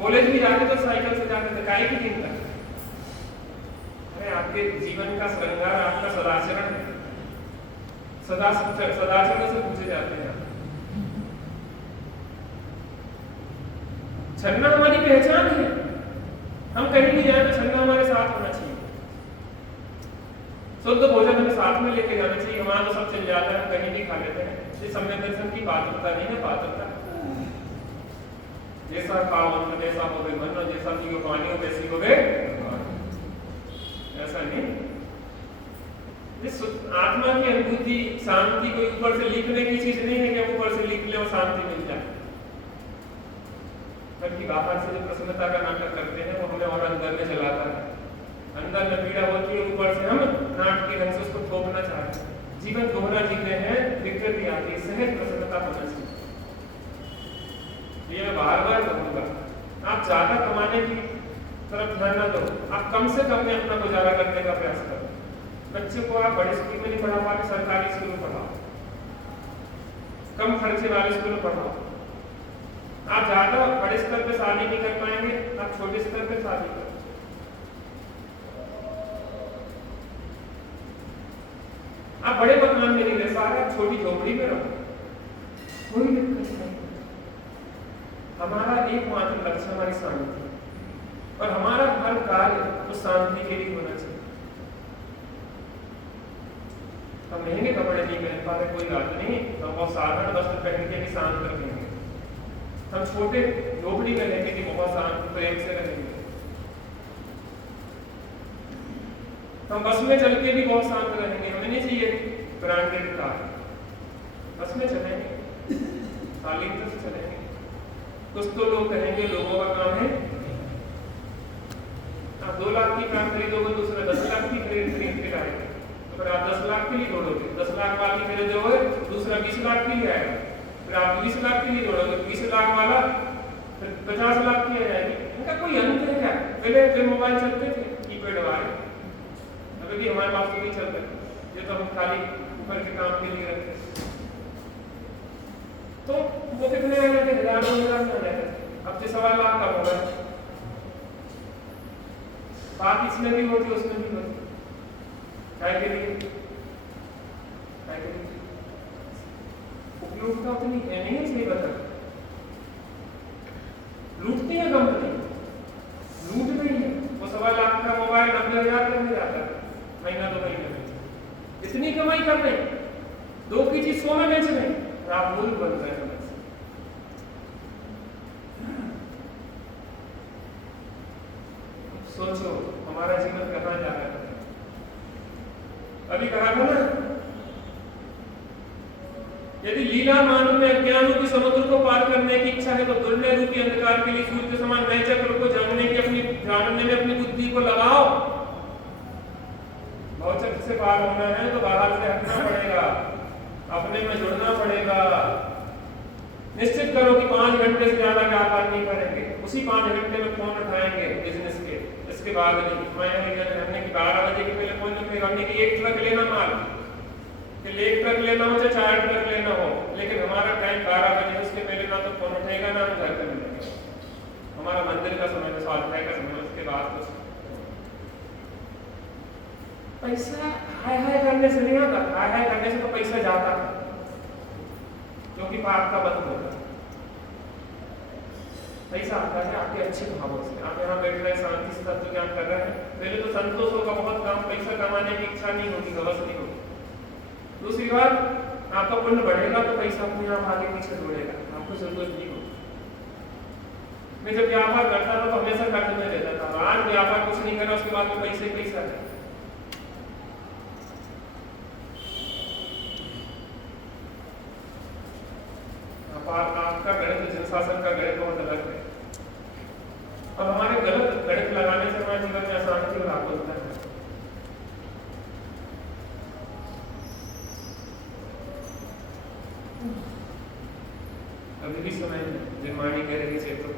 कॉलेज भी जाते तो साइकिल से जाते थे, काहे की चिंता? अरे आपके जीवन का श्रृंगार आपका सदाचरण है, सदाचरण से पूछे जाते हैं। छन्ना हमारी पहचान है, हम कहीं भी जाए तो छन्ना हमारे साथ होना चाहिए, शुद्ध भोजन हमें साथ में लेके जाना चाहिए। हमारा तो सब चल जाता है, कहीं भी खा लेते हैं, ये समय दर्शन की पात्रता नहीं है, पात्रता जैसा खाओ जैसा हो गए मन, जैसा पियो पानी हो वैसी हो गए, ऐसा नहीं। आत्मा की अनुभूति, शांति कोई ऊपर से लिखने की चीज नहीं है कि ऊपर से लिख ले और शांति मिल जाए, बल्कि बाहर से जो प्रसन्नता का नाटक करते हैं वो हमें और अंदर में चलाता है। अंदर में पीड़ा होती है, ऊपर से हम नाटक के ढंग से उसको थोपना चाहते हैं। जीवन दोहरा जीते हैं, विकृति आती है, सहज प्रसन्नता होना चाहिए। ये मैं बार बार कहूंगा, आप ज्यादा कमाने की तरफ ध्यान ना दो, आप कम से कम में अपना गुजारा करने का प्रयास करो। बच्चे को आप बड़े स्कूल में नहीं पढ़ा पाते, सरकारी स्कूल में पढ़ाओ, कम खर्चे वाले स्कूल में पढ़ाओ। आप ज्यादा बड़े स्तर पे शादी नहीं कर पाएंगे, आप छोटे स्तर पे शादी करो। आप बड़े मकान में नहीं रह पा रहे, आप छोटी झोपड़ी में रहो, कोई दिक्कत नहीं। हमारा एकमात्र लक्ष्य हमारी शांति, और हमारा हर कार्य उस शांति के लिए होना चाहिए। हम महंगे कपड़े नहीं पहन पा रहे, कोई बात नहीं, हम बहुत साधारण वस्त्र पहन के भी शांत रखेंगे। हम छोटे झोपड़ी में रहेंगे कि बहुत शांत प्रेम से रहेंगे। हम बस में चल के भी बहुत शांत रहेंगे, हमें नहीं चाहिए ब्रांडेड कार, बस में चलेंगे, शालीनता से चलेंगे। कुछ तो लोग कहेंगे लोगों का काम है, आप 2 लाख की कार खरीदोगे, दूसरा 10 लाख की खरीद के लाएगा, तो फिर आप 10 लाख के लिए दौड़ोगे, 10 लाख वाली खरीदोगे, दूसरा 20 लाख के लिए आएगा, फिर आप 20 लाख के लिए दौड़ोगे, 20 लाख वाला फिर 50 लाख की आ जाएगी। इनका कोई अंत है क्या? पहले मोबाइल चलते थे कीपैड वाले, अभी हमारे पास तो नहीं चलते, ये तो हम खाली ऊपर के काम के लिए रखते हैं। तो वो कितने आ जाते, हजारों हजार में आ जाते, अब से 1.25 लाख का मोबाइल, बात इसमें भी होती उसमें भी होती, काय के लिए उपयोगिता उतनी है नहीं, सही बता, लूटती है कंपनी, लूट रही है। वो 1.25 लाख का मोबाइल 90,000 में जाता है महीना 2 महीने में, इतनी कमाई कर रहे, 2 की चीज 100 में बेच रहे, आप मूल बन रहे हैं। सोचो हमारा जीवन कहाँ जा रहा है। अभी कहा था ना, यदि लीला मानव में अज्ञान रूपी समुद्र को पार करने की इच्छा है तो दुर्नय रूपी अंधकार के लिए सूर्य के समान नए चक्र को जानने में अपनी बुद्धि को लगाओ। भवचक्र से पार होना है तो बाहर से हटना पड़ेगा, अपने में जुड़ना पड़ेगा। निश्चित करो कि 5 घंटे से ज्यादा व्यापार नहीं करेंगे, उसी 5 घंटे में फोन उठाएंगे बिजनेस के, इसके बाद नहीं। हमने कि 12 बजे के पहले फोन नहीं उठाएगा, हमने कि 1 ट्रक लेना माल, कि 1 ट्रक लेना हो चाहे 4 ट्रक लेना हो, लेकिन हमारा टाइम 12 बजे, उसके पहले ना तो फोन उठेगा ना हम घर पे मिलेंगे। हमारा मंदिर का समय है, स्वाध्याय का समय, उसके बाद कुछ पैसा हाय हाय करने से नहीं आता, हाय हाय करने से तो पैसा जाता है, क्योंकि पाप का बंद होगा। पैसा आता है आपके अच्छे भावों से, आप यहाँ बैठ रहे शांति से तत्व ज्ञान कर रहे हैं, पहले तो संतोष होगा बहुत काम, पैसा कमाने की इच्छा नहीं होगी, हवस नहीं होगी। दूसरी बात, आपका पुण्य बढ़ेगा तो पैसा अपने आप आगे पीछे दौड़ेगा, आपको जरूरत नहीं होगी। मैं जब व्यापार करता था तो हमेशा कर्ज में रहता था, आज व्यापार कुछ नहीं करा, उसके बाद में पैसे ही पैसा है। आपका गणित जनशासन का गणित बहुत अलग है, और हमारे गलत गणित लगाने से हमारे जीवन में अशांति और आकुलता है। अभी भी समय है, निर्माणी कह रही चेतो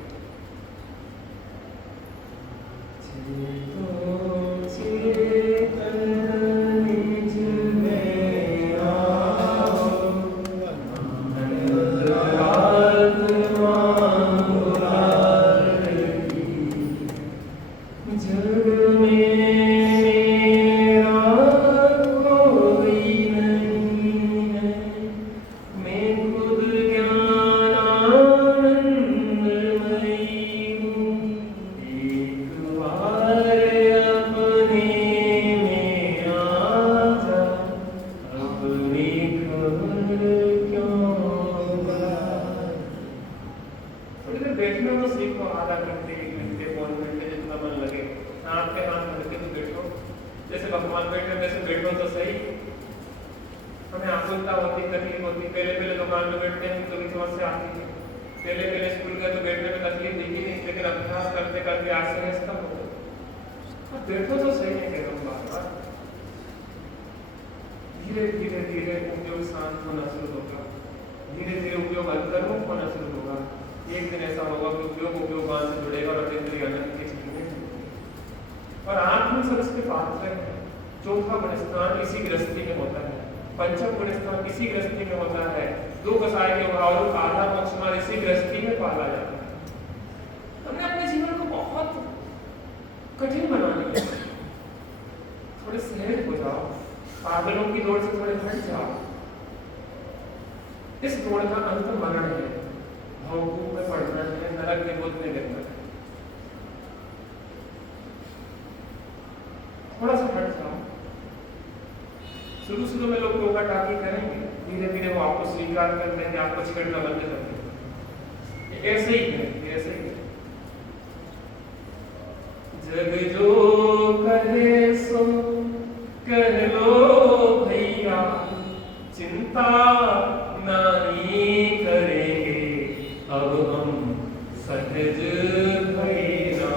शुरू में लोग टोका टाकी करेंगे, धीरे धीरे वो आपको स्वीकार कर लेंगे, आपको छेड़ना बंद कर देंगे। ऐसे ही है, ऐसे ही है। जग जो कहे सो कह लो भैया, चिंता नहीं करेंगे अब हम, सहज भई ना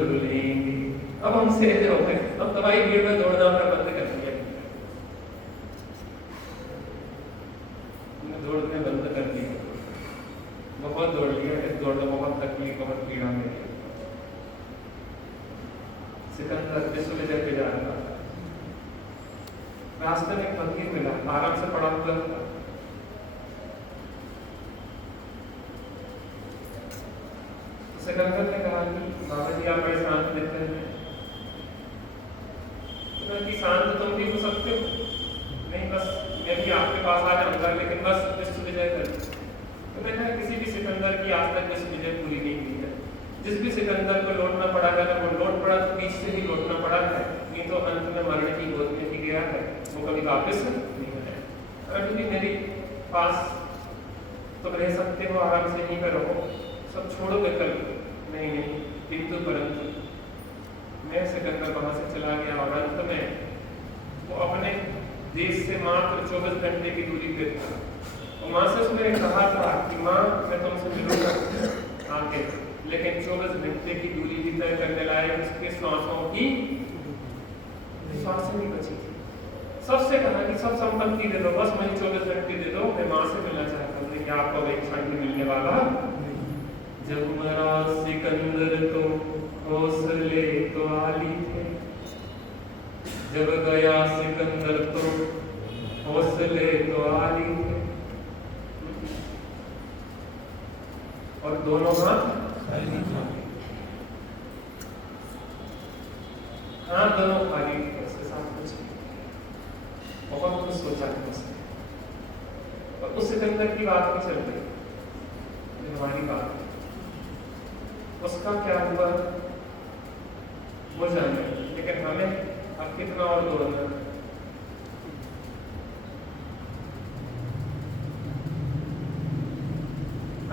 रुलेंगे। अब हम सहज हो गए, अब दवाई भीड़ में दौड़ना अपना बंद कर दिया, दौड़ने बंद कर दिया। बहुत दौड़ लिया, दौड़ना बहुत तकलीफ, बहुत पीड़ा में। सिकंदर विश्वविद्यालय पे जा रहा था, रास्ते में एक फकीर मिला, आराम से पड़ा हुआ था। सिकंदर ने कहा कि बाबा जी आप बड़े शांत दिखते हैं, तो कि शांत तुम भी हो सकते हो, नहीं बस मैं भी आपके पास आ जाऊंगा, लेकिन बस विश्वविजय कर। तो मैंने कहा किसी भी सिकंदर की आज तक विश्वविजय पूरी नहीं हुई है। जिस भी सिकंदर को लौटना पड़ा है, अगर वो लौट पड़ा तो बीच से ही लौटना पड़ा है, नहीं तो अंत में मरने की गोद में ही गया है, वो कभी वापस नहीं आया। अगर भी मेरे पास तुम रह सकते हो, आराम से यहीं पर रहो, सब छोड़ो विकल्प नहीं, किंतु परंतु मैं सिकंदर वहां से चला गया और अंत में वो अपने देश से मात्र 24 घंटे की दूरी पे था। और माँ से उसने कहा था कि माँ मैं तुमसे मिलूंगा आके, लेकिन 24 घंटे की दूरी भी तय करने लायक उसके सांसों की सांस नहीं बची थी। सबसे कहा कि सब संपत्ति दे दो, बस मुझे 24 घंटे दे दो, मैं माँ से मिलना चाहता हूँ, लेकिन आपको एक क्षण भी मिलने वाला। जब मरा सिकंदर तो हौसले तो आली थे, जब गया सिकंदर तो हौसले तो आली थे, और दोनों हाथ हाँ दोनों खाली थे, उसके साथ कुछ बहुत कुछ सोचा था उसने। और उस सिकंदर की बात भी चल रही, हमारी बात, उसका क्या हुआ वो जाने, लेकिन हमें अब कितना और दौड़ना।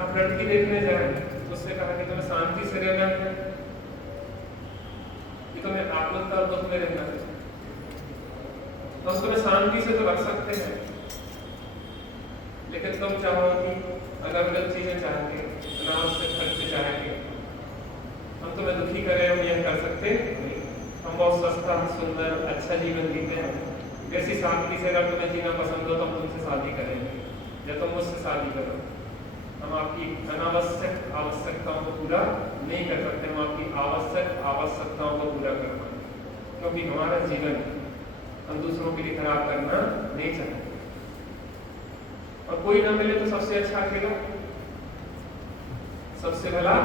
आप लड़की देखने जाए तो उससे कहा कि तुम्हें शांति से रहना है, कि तुम्हें आत्महत्या और दुख में रहना है, तो हम तुम्हें शांति से तो रख सकते हैं, लेकिन तुम चाहो कि अगर गलत चीजें चाहेंगे, अनावश्यक खर्चे चाहेंगे, हम तुम्हें दुखी करें, हम यह कर सकते नहीं। हम बहुत सस्ता सुंदर अच्छा जीवन जीते हैं, ऐसी शांति से अगर तुम्हें जीना पसंद हो तो हम तुमसे शादी करेंगे, या तुम मुझसे शादी करो। हम आपकी अनावश्यक आवश्यकताओं को पूरा नहीं कर सकते, हम आपकी आवश्यक आवश्यकताओं को पूरा कर पाएंगे, क्योंकि हमारा जीवन हम दूसरों के लिए खराब करना नहीं चाहते। और कोई ना मिले तो सबसे अच्छा अकेला, सबसे भला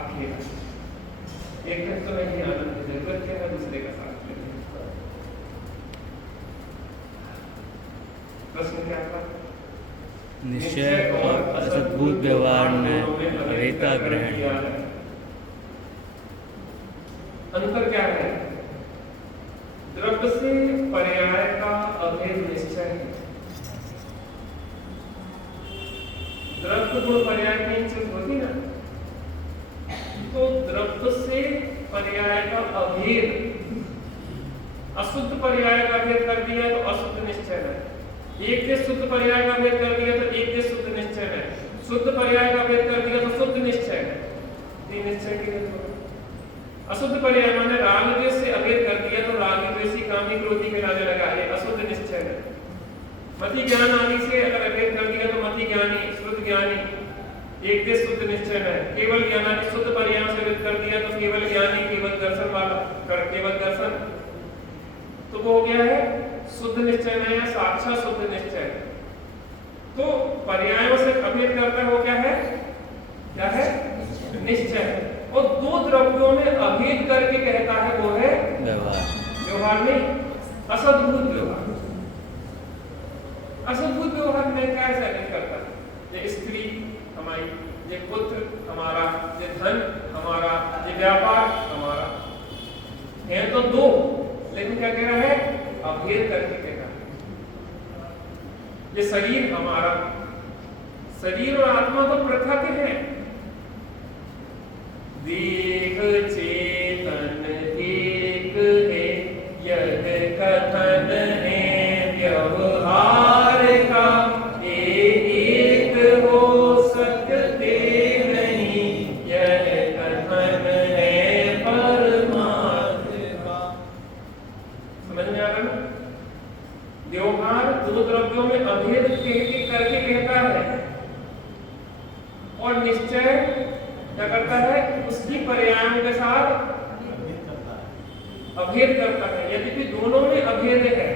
अकेला। एक दिन तो नहीं आनंद की जरूरत है, दूसरे का साथ लेने। प्रश्न क्या था? निश्चय और असद्भुत व्यवहार में अभेदता ग्रहण। अंतर क्या है? द्रव्य से पर्याय का अभेद निश्चय है। द्रव्य गुण पर्याय की चीज होती ना, तो द्रव्य से पर्याय का अभेद, अशुद्ध पर्याय का अभेद कर दिया तो अशुद्ध निश्चय है, एक देश शुद्ध पर्याय का भेद कर दिया तो एक देश शुद्ध निश्चय है, शुद्ध पर्याय का भेद कर दिया तो शुद्ध निश्चय है। ये निश्चय के लिए अशुद्ध पर्याय माने राग द्वेष से अभेद कर दिया तो रागी द्वेषी कामी क्रोधी के लाने लगा, ये अशुद्ध निश्चय है। मति ज्ञान आदि से अगर अभेद कर दिया तो मति ज्ञानी शुद्ध ज्ञानी एक देश शुद्ध निश्चय है। केवल ज्ञानादि शुद्ध पर्याय से अभेद कर दिया तो केवल ज्ञानी केवल दर्शन वाला केवल दर्शन, तो वो हो गया है शुद्ध निश्चय में या साक्षात शुद्ध निश्चय। तो पर्यायों से अभेद करता है वो क्या है निश्चय। और दो द्रव्यों में अभेद करके कहता है वो है व्यवहार नहीं असद्भुत व्यवहार। असद्भुत व्यवहार में क्या अभेद करता है? ये स्त्री हमारी, ये पुत्र हमारा, ये धन हमारा, ये व्यापार हमारा, है तो दो, लेकिन क्या कह रहा है? अभेद करके कह रहा है। ये शरीर हमारा, शरीर और आत्मा तो पृथक है। देह चेतन एक है, यह कथन है व्यवहार का, एक हो सकते नहीं, यह कथन है परमार्थ का। समझ में आ रहा है? व्यवहार दो द्रव्यों में अभेद करके कहता है, और निश्चय क्या करता है? उसकी पर्यायों के साथ अभेद करता है। यद्यपि दोनों में अभेद है,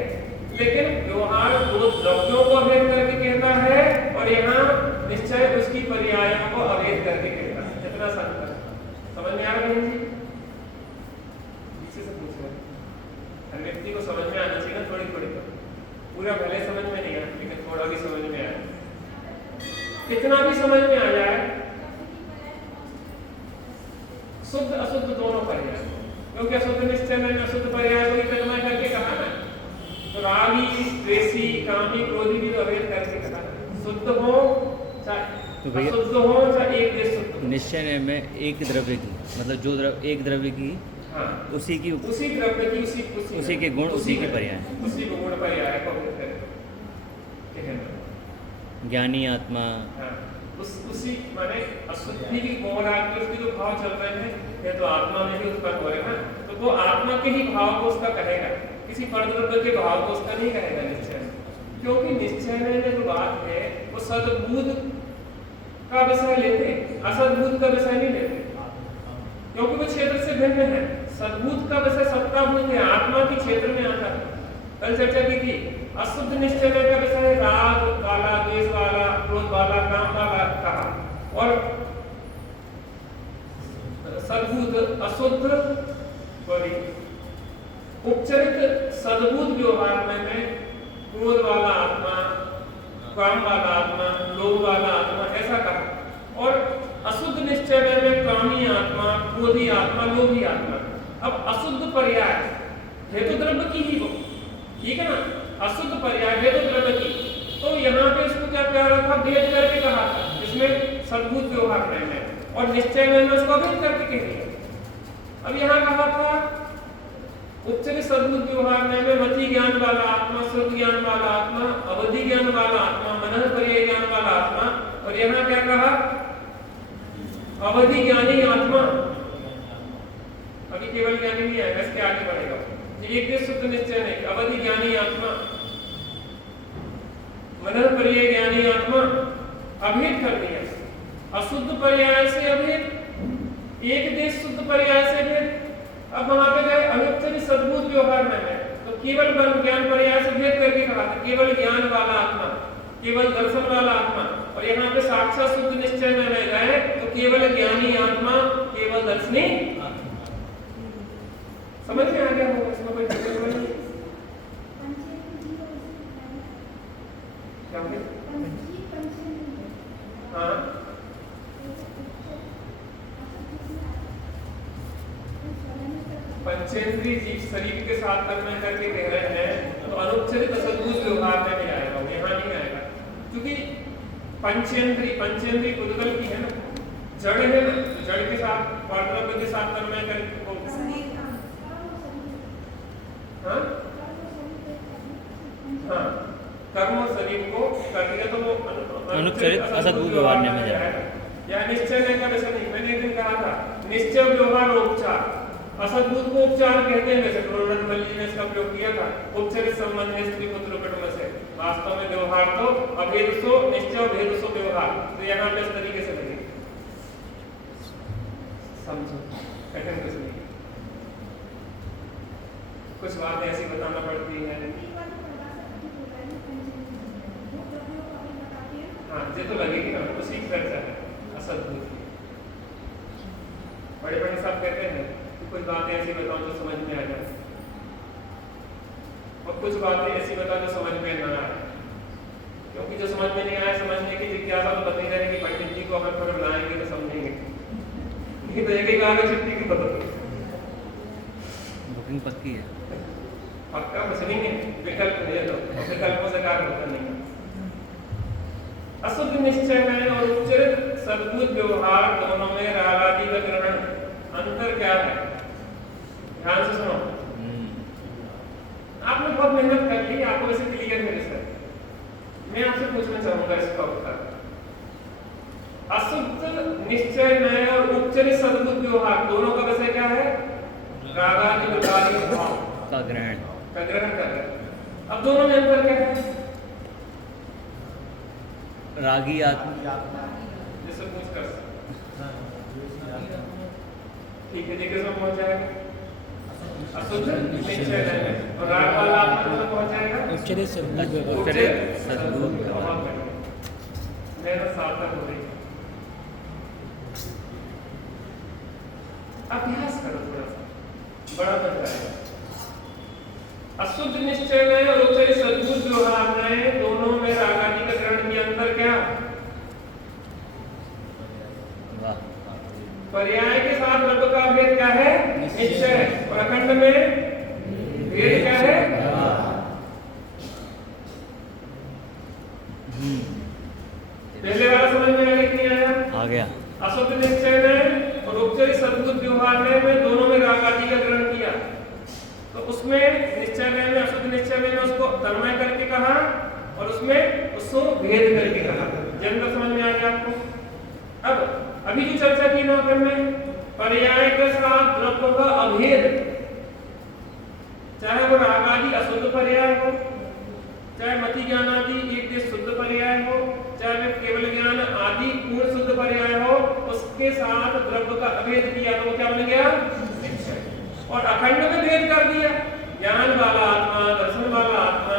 लेकिन व्यवहार दो द्रव्यों को अभेद करके कहता है, और यहाँ निश्चय उसकी पर्यायों को अभेद करके कहता है। इतना संतर समझ में आ रहा है जी? पीछे से पूछ रहे, हर व्यक्ति को समझ में आना चाहिए ना, थोड़ी थोड़ी पूरा भले समझ में नहीं आया, लेकिन थोड़ा भी समझ में आया। कितना भी समझ में आ जाए, शुद्ध अशुद्ध दोनों पर्याय, क्योंकि अशुद्ध निश्चय में अशुद्ध पर्याय को तन्मय करके कहा ना, तो रागी, द्वेषी, कामी, क्रोधी भी तो अभेद करके कहा। शुद्ध हो चाहे अशुद्ध हो, चाहे एक देश शुद्ध। निश्चय में एक द्रव्य की, मतलब जो एक द्रव्य की, हाँ, उसी की, उसी द्रव्य की, उसी के गुण, उसी के पर्याय, उसी गुण पर्याय को अभेद करके ज्ञानी आत्मा। हाँ, उसी माने अशुद्धि की गौराग उसके जो भाव चल रहे हैं, ये तो आत्मा में भी उत्पन्न हो रहे हैं ना, तो वो आत्मा के ही भाव को उसका कहेगा, किसी परद्रव्य के भाव को उसका नहीं कहेगा निश्चय। क्योंकि निश्चय में जो बात है वो सद्बुद्ध का विषय लेते, असद्बुद्ध का विषय नहीं लेते, क्योंकि वो क्षेत्र से भिन्न है। सद्बुद्ध का विषय सत्ताबुद्ध है, आत्मा के क्षेत्र में आता है। कल चर्चा की थी, अशुद्ध निश्चय का विषय राग वाला, द्वेष वाला, क्रोध वाला, काम वाला कहा, और सद्बुद्ध अशुद्ध बड़ी उपचरित सद्बुद्ध व्यवहार में क्रोध वाला आत्मा, काम वाला आत्मा, लोभ वाला आत्मा, ऐसा कहा। और अशुद्ध निश्चय में कामी आत्मा, क्रोधी आत्मा, लोभी आत्मा। अब अशुद्ध पर्याय हेतु द्रव्य की ही हो, ठीक है ना, अशुद्ध पर्याय हेतु द्रव्य की, तो यहाँ पे इसको क्या कह रहा था? भेद करके कहा था, इसमें सद्बुद्ध व्यवहार में है, और निश्चय में उसको भेद करके कह दिया। अब यहाँ कहा था उपचरित सद्बुद्ध व्यवहार में मति ज्ञान वाला आत्मा, श्रुत ज्ञान वाला आत्मा, अवधि ज्ञान वाला आत्मा, मनन पर्याय ज्ञान वाला आत्मा, और यहाँ क्या कहा? अवधि ज्ञानी आत्मा। अभी केवल ज्ञानी नहीं आएगा, इसके आगे बढ़ेगा। एक देश शुद्ध निश्चय नहीं, अवधि ज्ञानी आत्मा, मनन पर्याय ज्ञानी आत्मा, अभेद कर दिया। अशुद्ध पर्याय से अभेद, एक देश शुद्ध पर्याय से अभेद। अब वहां पे गए अनुपचरित सद्बुद्ध व्यवहार में, तो केवल ज्ञान पर्याय से भेद करके कहा था, केवल ज्ञान वाला आत्मा, केवल दर्शन वाला आत्मा। और यहाँ पे साक्षात शुद्ध निश्चय में गए तो केवल ज्ञानी आत्मा, केवल दर्शनी। समझ में आ गया होगा, इसमें कोई दिक्कत नहीं। क्या हाँ, पंचेंद्रिय जीव शरीर के साथ तन्मय करके कह रहे हैं, तो अनुपचरित असद्बुद्ध व्यवहार में भी आएगा, यहाँ नहीं आएगा, क्योंकि पंचेंद्रिय पुद्गल की है ना, जड़ है ना, जड़ के साथ परद्रव्य के साथ तन्मय करके हाँ, हाँ, कर्म और शरीर को कर दिया तो वो अनुपचरित असद्बुद्ध व्यवहार में जाएगा। या निश्चय का वैसा नहीं, मैंने एक दिन कहा था निश्चय व्यवहार उपचार, असद्बुद्ध को उपचार कहते हैं। वैसे प्रोरंतबल जी ने इसका प्रयोग किया था, उपचरित संबंध है स्त्री पुत्र कुटुंब से। वास्तव में व्यवहार तो अभेदसो निश्चय, भेदसो व्यवहार, तो यहाँ पे इस तरीके से लगे, समझो कठिन कुछ नहीं, कुछ बातें ऐसी बताना पड़ती है। हाँ, ये तो लगेगी ना, उसी की चर्चा है असद्बुद्ध की। बड़े बड़े साहब कहते हैं कि कुछ बातें ऐसी बताओ जो समझ में आ जाए, और कुछ बातें ऐसी बताओ जो समझ में ना आए, क्योंकि जो समझ में नहीं आए समझने की जिज्ञासा तो बनी रहेगी। पंडित जी को अगर थोड़ा बुलाएंगे तो समझेंगे, नहीं तो एक आगे छुट्टी की पता बुकिंग पक्की है, पक्का कुछ नहीं है, विकल्प है, तो विकल्पों से कार्य होता नहीं। अशुद्ध निश्चय में और उच्चरित सद्बुद्ध व्यवहार दोनों में राग आदि का ग्रहण अंतर क्या है? ध्यान से सुनो। आपने बहुत मेहनत कर ली, आपको वैसे क्लियर है सर। मैं आपसे पूछना चाहूंगा इसका उत्तर। अशुद्ध निश्चय में और उच्चरित सद्बुद्ध व्यवहार दोनों का विषय क्या है? राग आदि भाव का ग्रहण कर रहे हैं। अब दोनों में अंतर क्या है? रागी आत्मा जैसे पूछ कर ठीक है, देखिए सब पहुंच जाएगा। अशुद्ध निश्चय में और राग वाला आत्मा में पहुंच जाएगा उच्चरित सद्बुद्ध व्यवहार। उच्चरित सद्बुद्ध व्यवहार। मेहनत सार्थक हो रही। अभ्यास करो थोड़ा सा, बड़ा बन जाएगा। अशुद्ध निश्चय में और उच्चरित सद्बुद्ध व्यवहार में दोनों में राग आदि का ग्रहण की अंतर क्या? वाह। पर्याय के साथ द्रव्य का भेद क्या है? निश्चय। और अखंड में भेद क्या है? पहले वाला समझ में आया कि नहीं आया? आ गया। अशुद्ध निश्चय में और उच्चरित सद्बुद्ध व्यवहार में दोनों में राग आदि का ग्रहण किया, तो उसमें निश्चय में अशुद्ध निश्चय में उसको तन्मय करके कहा और उसमें उसको भेद करके कहा। जनरल समझ में आ गया आपको? अब अभी जो चर्चा की ना अपन में पर्याय के साथ द्रव्य का अभेद, चाहे वो राग आदि अशुद्ध पर्याय हो, चाहे मति ज्ञान आदि एक देश शुद्ध पर्याय हो, चाहे केवल ज्ञान आदि पूर्ण शुद्ध पर्याय हो, उसके साथ द्रव्य का अभेद किया तो वो क्या बन गया? और अखंड में भेद कर दिया। ज्ञान वाला आत्मा, दर्शन वाला आत्मा,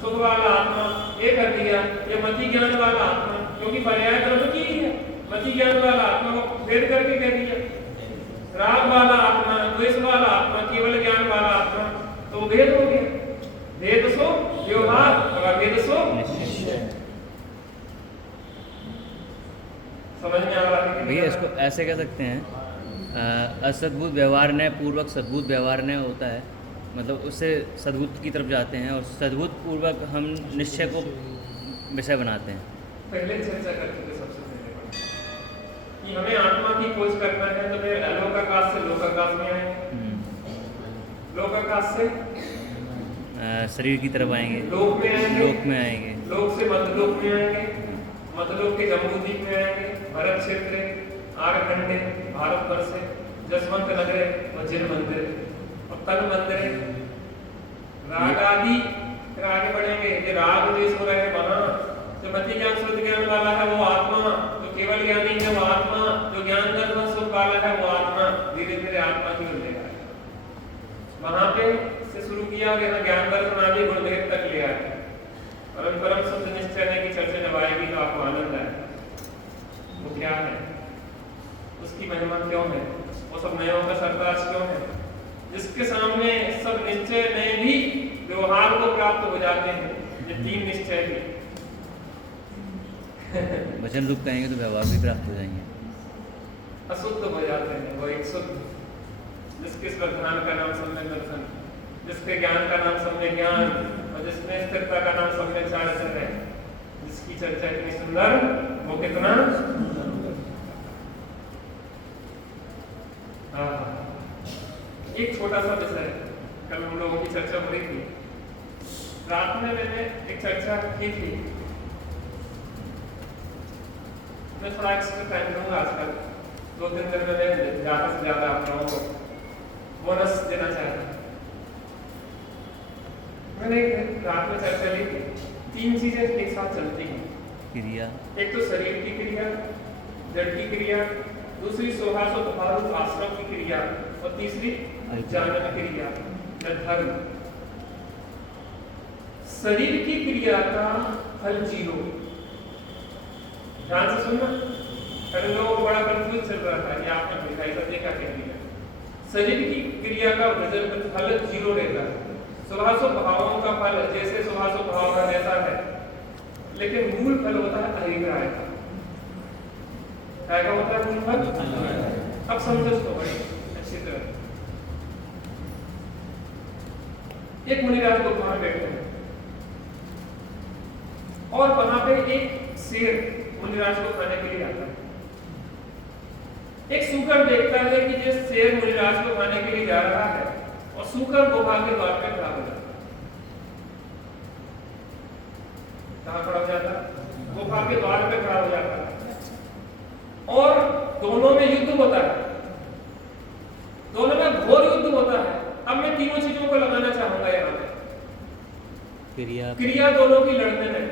सुख वाला आत्मा ये कर दिया। ये मति ज्ञान वाला आत्मा, क्योंकि पर्याय द्रव्य की ही है, मति ज्ञान वाला आत्मा को भेद करके कह दिया। राग वाला आत्मा, द्वेष वाला आत्मा, केवल ज्ञान वाला आत्मा, तो भेद हो गया। भेद सो व्यवहार और अभेद सो निश्चय। समझ में आ रहा है? भैया इसको ऐसे कह सकते हैं, असद्बुद्ध व्यवहार ने पूर्वक सद्बुद्ध व्यवहार ने होता है, मतलब उससे सद्बुद्ध की तरफ जाते हैं और सद्बुद्ध पूर्वक हम निश्चय को विषय बनाते हैं। पहले चर्चा कर चुके सबसे पहले कि हमें आत्मा की खोज करना है, तो फिर अलोकाकाश से लोकाकाश में आए, लोकाकाश से शरीर की तरफ आएंगे, लोक में आएंगे, लोक में आएंगे, लोक से मध्यलोक में आएंगे, मध्यलोक के जम्बूद्वीप में आएंगे, भरत क्षेत्र, आर्यखंड, भारतवर्ष, जसवंत नगर और जिन मंदिर और तन मंदिर, राग आदि। फिर आगे बढ़ेंगे, ये राग देश हो रहे हैं वहां, जो मति ज्ञान शुद्ध ज्ञान वाला है वो आत्मा, जो केवल ज्ञानी है वो आत्मा, जो ज्ञान दर्शन सुख वाला है वो आत्मा। धीरे धीरे आत्मा की ओर ले गया। वहां पे से शुरू किया और यहाँ ज्ञान दर्शन आदि गुणभेद तक ले आए। परम परम शुद्ध निश्चय की चर्चा जब आएगी तो आपको आनंद आएगा। वो क्या है, उसकी महिमा क्यों है, वो सब नयों का सरताज क्यों है, जिसके सामने सब निश्चय नए भी व्यवहार को प्राप्त हो जाते हैं। ये तीन निश्चय भी वचन रूप कहेंगे तो व्यवहार भी प्राप्त हो जाएंगे, अशुद्ध हो जाते हैं। वो एक शुद्ध, जिसके श्रद्धान का नाम सम्यक दर्शन, जिसके ज्ञान का नाम सम्यक ज्ञान और जिसमें स्थिरता का नाम सम्यक चारित्र है, जिसकी चर्चा इतनी सुंदर, वो कितना एक छोटा सा विषय, कल हम लोगों की चर्चा हो रही थी, रात में मैंने एक चर्चा की थी। मैं थोड़ा एक्स्ट्रा टाइम लूंगा आजकल, 2-3 दिन में मैं ज़्यादा से ज़्यादा आप लोगों को बोनस देना चाहता हूँ। मैंने रात में चर्चा ली थी, 3 चीजें एक साथ चलती हैं। क्रिया, एक तो शरीर की क्रिया, जड़ की क्रिया, दूसरी स्वभाव आश्रम की क्रिया और तीसरी जानन क्रिया या धर्म। शरीर की क्रिया का फल 0। ध्यान से सुनना, कई लोगों को बड़ा कंफ्यूज चल रहा था कि आपने दिखाई सब देखा कह दिया। शरीर की क्रिया का रिजल्ट फल 0 रहता है। स्वभावों का फल जैसे स्वभाव का रहता है, लेकिन मूल फल होता है अभिप्राय का। क्या होता है मूल फल? अब समझो इसको बड़ी अच्छी तरह। एक मुनिराज गुफा में बैठे हैं और वहां पे एक शेर मुनिराज को खाने के लिए आता है। एक सूकर देखता है कि ये शेर मुनिराज को खाने के लिए जा रहा है और सूकर गुफा के द्वार पे खड़ा हो जाता है। कहाँ खड़ा हो जाता है? गुफा के द्वार पे खड़ा हो जाता है और दोनों में युद्ध होता है, दोनों में घोर युद्ध होता है। अब मैं तीनों चीजों को लगाना चाहूंगा यहाँ पे। क्रिया दोनों की लड़ने में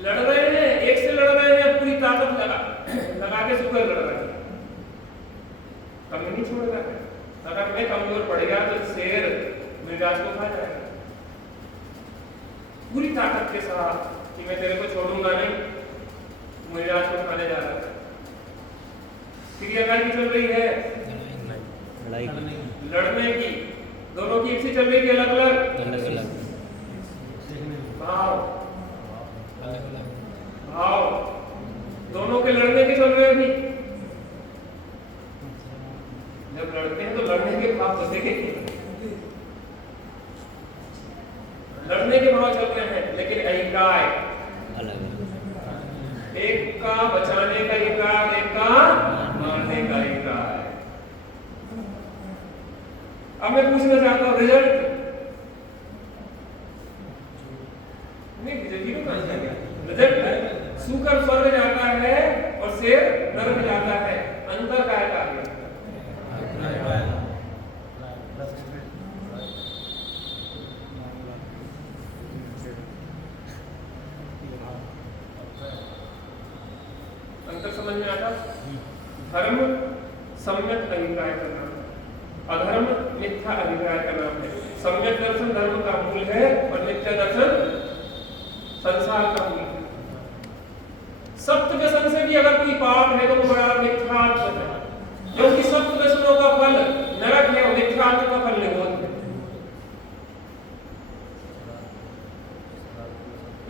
लड़ रहे हैं, एक से लड़ रहे हैं, पूरी ताकत लगा के सुकर लड़ रहे हैं, कमी नहीं छोड़ रहा है। अगर मैं कमजोर पड़ गया तो शेर मुनिराज को खा जाएगा पूरी ताकत के साथ कि मैं तेरे को छोड़ूंगा नहीं, मुनिराज को खाने जा रहा है। क्रिया काय की चल रही है? लड़ने की। दोनों की एक से चल रही थी, अलग अलग भाव भाव दोनों के लड़ने के चल रहे थे। जब लड़ते हैं तो लड़ने के भाव तो देखें, लड़ने के भाव चल रहे हैं, लेकिन अहिकाय एक का बचाने का एकाय, एक का मारने का एकाय। अब मैं पूछना चाहता हूं रिजल्ट नहीं, रिजल्ट है सूकर स्वर्ग जाता है और शेर नरक जाता है। अंतर का है कार्य। अंतर समझ में आता? धर्म सम्यक अभिप्राय का नाम, अधर्म मिथ्या अभिप्राय का नाम है। सम्यक दर्शन धर्म का मूल है और मिथ्या दर्शन संसार का मूल है। सप्त व्यसन से भी अगर कोई पाप है तो वो बड़ा मिथ्यात्व है, क्योंकि सप्त व्यसनों का फल नरक है और मिथ्यात्व का फल निगोद है।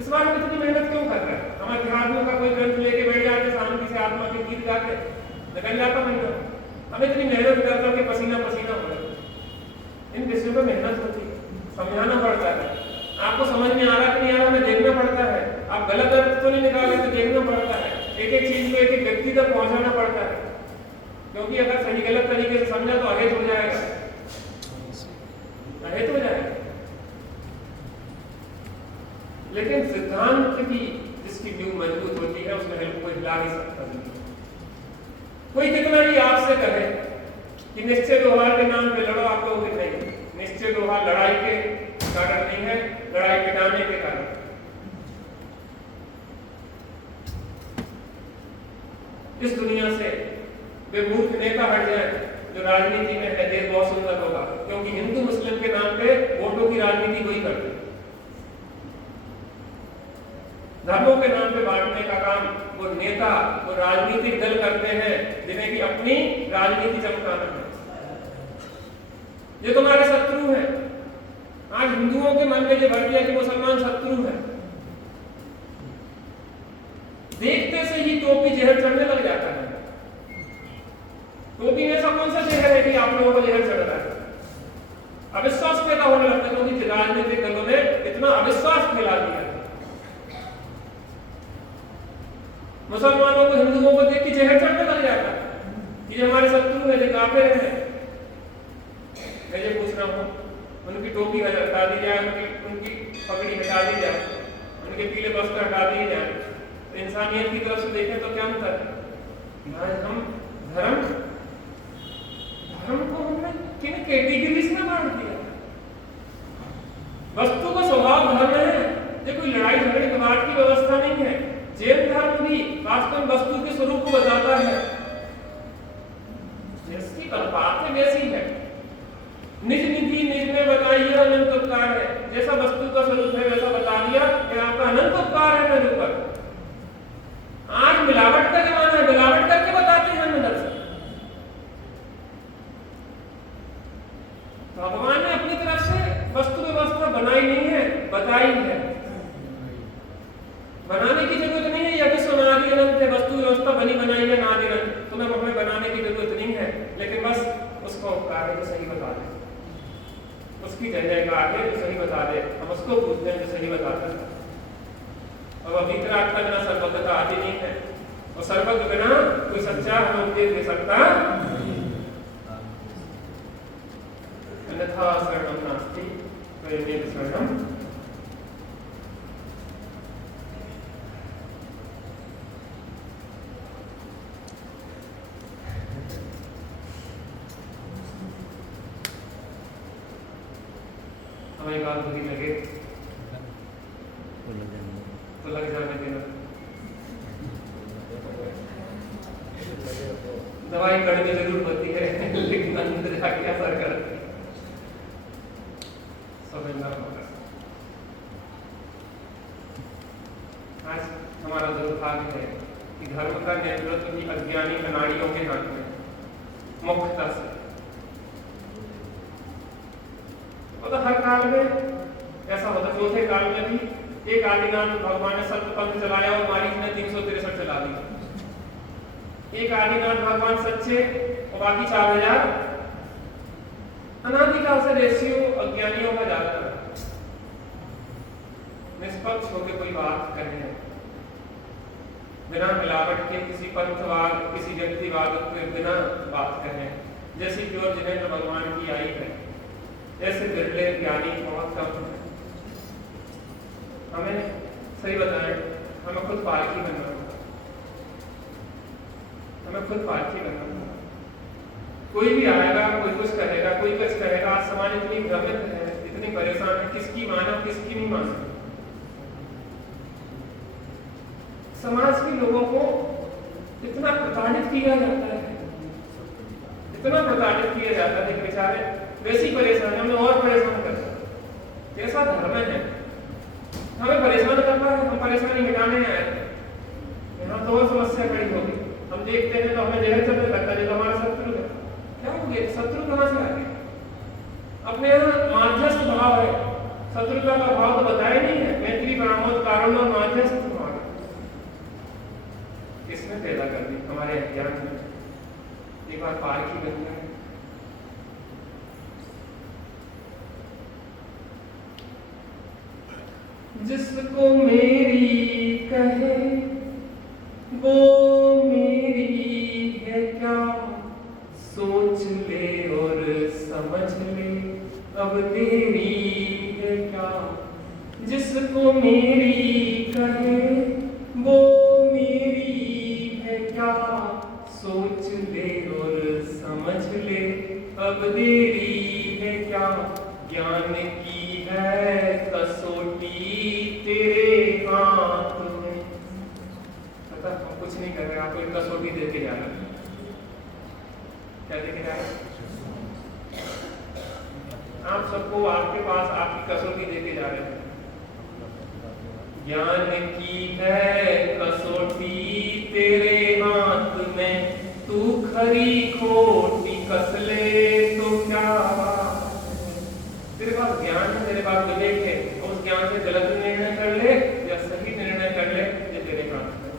इस बार में इतनी मेहनत क्यों कर रहा है? हम अध्यात्म का कोई ग्रंथ लेके बैठ जाते, शांति से आत्मा के गीत गाते, निकल जाता महीना। हमें इतनी मेहनत कर करके पसीना पसीना हो रहा है। इन विषयों पर मेहनत होती है, समझाना पड़ता है। आपको समझ में आ रहा कि नहीं आ रहा, हमें देखना पड़ता है। आप गलत अर्थ तो नहीं निकाल रहे, तो देखना पड़ता है। एक एक चीज को एक एक व्यक्ति तक पहुंचाना पड़ता है, क्योंकि अगर सही गलत तरीके से समझा तो अहित हो जाएगा, अहित हो जाएगा। लेकिन सिद्धांत की जिसकी नींव मजबूत होती है उसमें कोई हिला नहीं सकता। कोई कितना ही आपसे कहे कि निश्चय व्यवहार के नाम पे लड़ो, आप लोग नहीं। निश्चय व्यवहार लड़ाई के कारण नहीं है, लड़ाई मिटाने के कारण। इस दुनिया से वे मूर्ख नेता हट जाए जो राजनीति में है, देश बहुत सुंदर होगा। क्योंकि हिंदू मुस्लिम के नाम पे वोटों की राजनीति वही करते हैं। धर्मों के नाम पे बांटने का काम वो नेता, वो राजनीतिक दल करते हैं, जिन्हें कि अपनी राजनीति चमकाना है। ये तुम्हारे शत्रु हैं। आज हिंदुओं के मन में ये भर दिया कि मुसलमान शत्रु है। देखते से ही टोपी जहर चढ़ने लग जाता है। टोपी में ऐसा कौन सा जहर है कि आप लोगों को जहर चढ़ रहा है? अविश्वास पैदा होने लगता है, क्योंकि राजनीतिक दलों ने इतना अविश्वास फैला दिया। मुसलमानों को हिंदुओं को देख के जहर चढ़ने लग जाता है कि ये हमारे शत्रु है, ये काफिर हैं। मैं ये पूछ रहा हूँ, उनकी टोपी हटा दी जाए, उनकी पगड़ी हटा दी जाए, उनके पीले वस्त्र हटा दिए जाए, तो इंसानियत की तरफ से देखें तो क्या अंतर है? हम धर्म को हमने किन कैटेगरीज में बांट दिया। वस्तु का स्वभाव धर्म है, ये कोई लड़ाई झगड़े विवाद की व्यवस्था नहीं है। जैन धर्म भी वास्तव में वस्तु के स्वरूप को बताता है। जिसकी बात है वैसी है। निज निधि निज में बताइए अनंत उपकार है। जैसा वस्तु का स्वरूप है वैसा बता दिया कि आपका अनंत उपकार है मेरे ऊपर। आज मिलावट का जमाना है, मिलावट करके बताते हैं हमें दर्शन। भगवान ने अपनी तरफ से वस्तु व्यवस्था बनाई नहीं है, बताई है। बनाने की जरूरत नहीं है। यह विश्व अनादि अनंत है, वस्तु व्यवस्था बनी बनाई है नादि अनंत, तुम्हें हमें बनाने की जरूरत नहीं है। लेकिन बस उसको कार्य तो सही बता दे, उसकी जगह का आगे तो सही बता दे, हम उसको पूछते हैं तो सही बताता है। अब अभितराग बिना सर्वज्ञता आदि नहीं है, और सर्वज्ञ बिना कोई सच्चा हमें उपदेश दे सकता अन्यथा शरणम नास्ति त्वमेव शरणम। हमें एक बात बुरी लगे तो लग जाने देना, दवाई कड़वी जरूर होती है लेकिन अंदर जाके असर करती है, समझना होगा। आज हमारा दुर्भाग्य है कि धर्म का नेतृत्व भी अज्ञानी अनाड़ियों के हाथ में मुख्यतः से, तो हर काल में ऐसा होता। चौथे काल में भी एक आदिनाथ भगवान ने सत्पंथ चलाया और मारीच ने 363 चला दिया। एक आदिनाथ भगवान सच्चे और बाकी 4000 अनादिकाल से ऋषियों अज्ञानियों का जाता है। निष्पक्ष होकर कोई बात करें, बिना मिलावट के किसी पंथवाद किसी व्यक्तिवाद के बिना बात करें, जैसी प्योर जिनेन्द्र भगवान की आई है, ऐसे बिरले ज्ञानी बहुत कम है। हमें सही बताएं, हमें खुद पालकी बनना होगा, हमें खुद पालकी बनना होगा। कोई भी आएगा, कोई कुछ कहेगा, कोई कुछ कहेगा। आज समाज इतनी भ्रमित है, इतनी परेशान है, किसकी माना किसकी नहीं मान सकती। समाज के लोगों को इतना प्रताड़ित किया जाता है, इतना प्रताड़ित किया जाता है कि बेचारे वैसी परेशानी हमें और परेशान करता है। कैसा धर्म है, हमें परेशान करता है, हम परेशानी मिटाने आए थे। यहाँ तो और समस्या खड़ी होगी। हम देखते हैं तो हमें जहर चलने लगता है, जो हमारा शत्रु है। क्या हो गया, शत्रु कहाँ से आ गया? अपने यहाँ माध्यस्थ भाव है, शत्रुता का भाव तो बताया नहीं है। मैत्री ब्राह्मण कारण और माध्यस्थ भाव किसने पैदा कर दी? हमारे अज्ञान में। एक बार पालकी बन जाए, जिसको मेरी कहे वो मेरी है क्या, सोच ले और समझ ले अब तेरी है क्या। जिसको मेरी कहे वो मेरी है क्या, सोच ले और समझ ले अब तेरी है क्या। ज्ञान की है कसौटी तेरे हाथ में। पता हम कुछ नहीं कर रहे, आपको एक कसौटी दे के जा रहे हैं। क्या दे के जा रहे हैं? आप सबको आपके पास आपकी कसौटी दे के जा रहे हैं। ज्ञान की है कसौटी तेरे हाथ में, तू खरी खोटी कस ले तो क्या। तेरे पास ज्ञान है, तेरे पास विवेक है, उस ज्ञान से गलत निर्णय कर ले या सही निर्णय कर ले, ये तेरे हाथ में।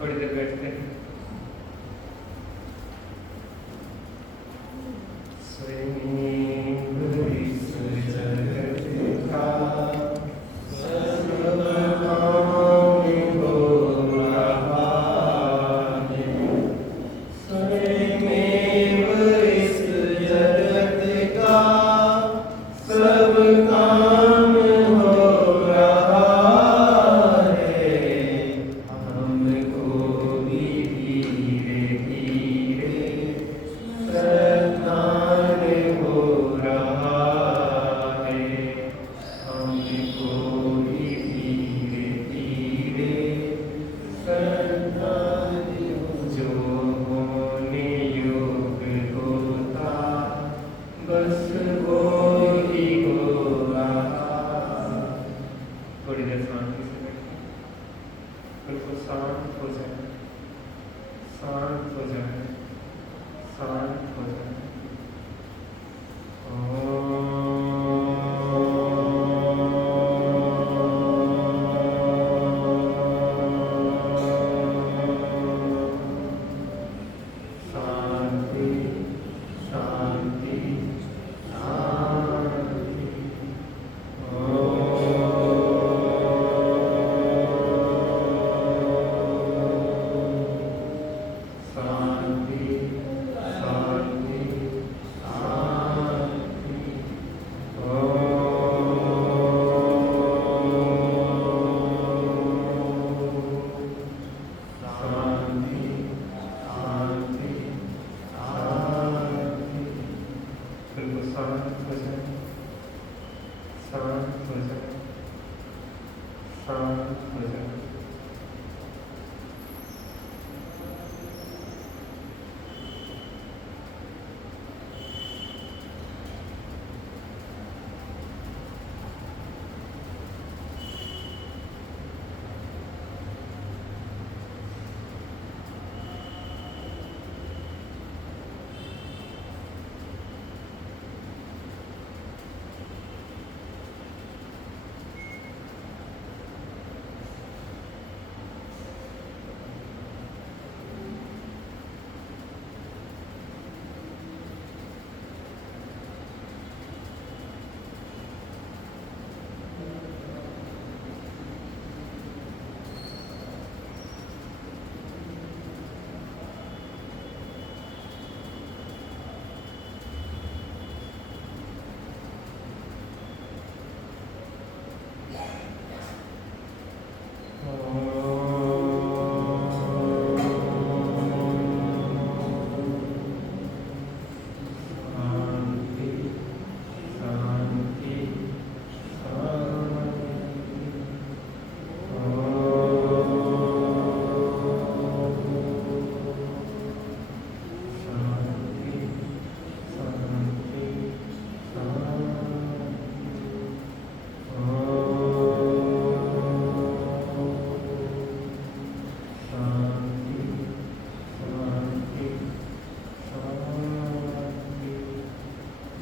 थोड़ी देर बैठते हैं। बिल्कुल शांत हो जाए, शांत हो जाए, शांत हो जाए।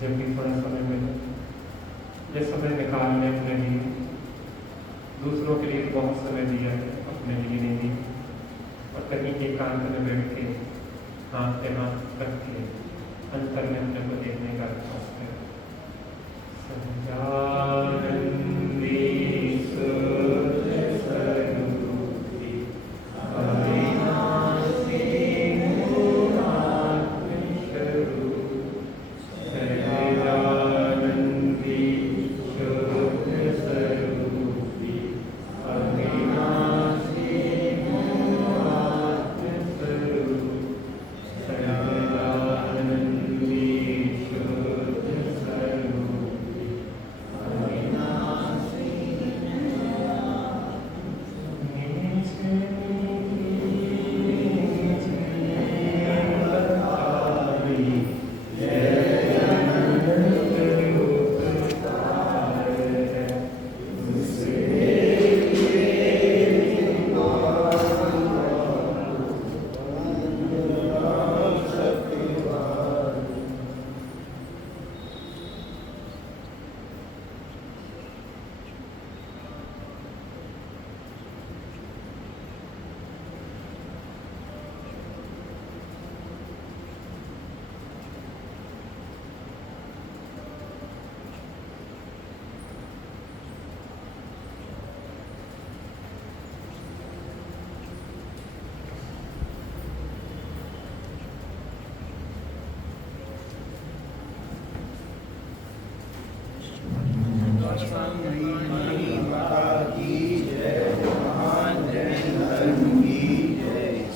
जब भी थोड़ा समय मिले ये समय निकालने अपने लिए, दूसरों के लिए बहुत समय दिया है, अपने लिए नहीं दिया। और कहीं एकांत में बैठ के हाथ पे हाथ रख के अंतर में अपने को देखने का अभ्यास करें।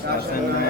शासन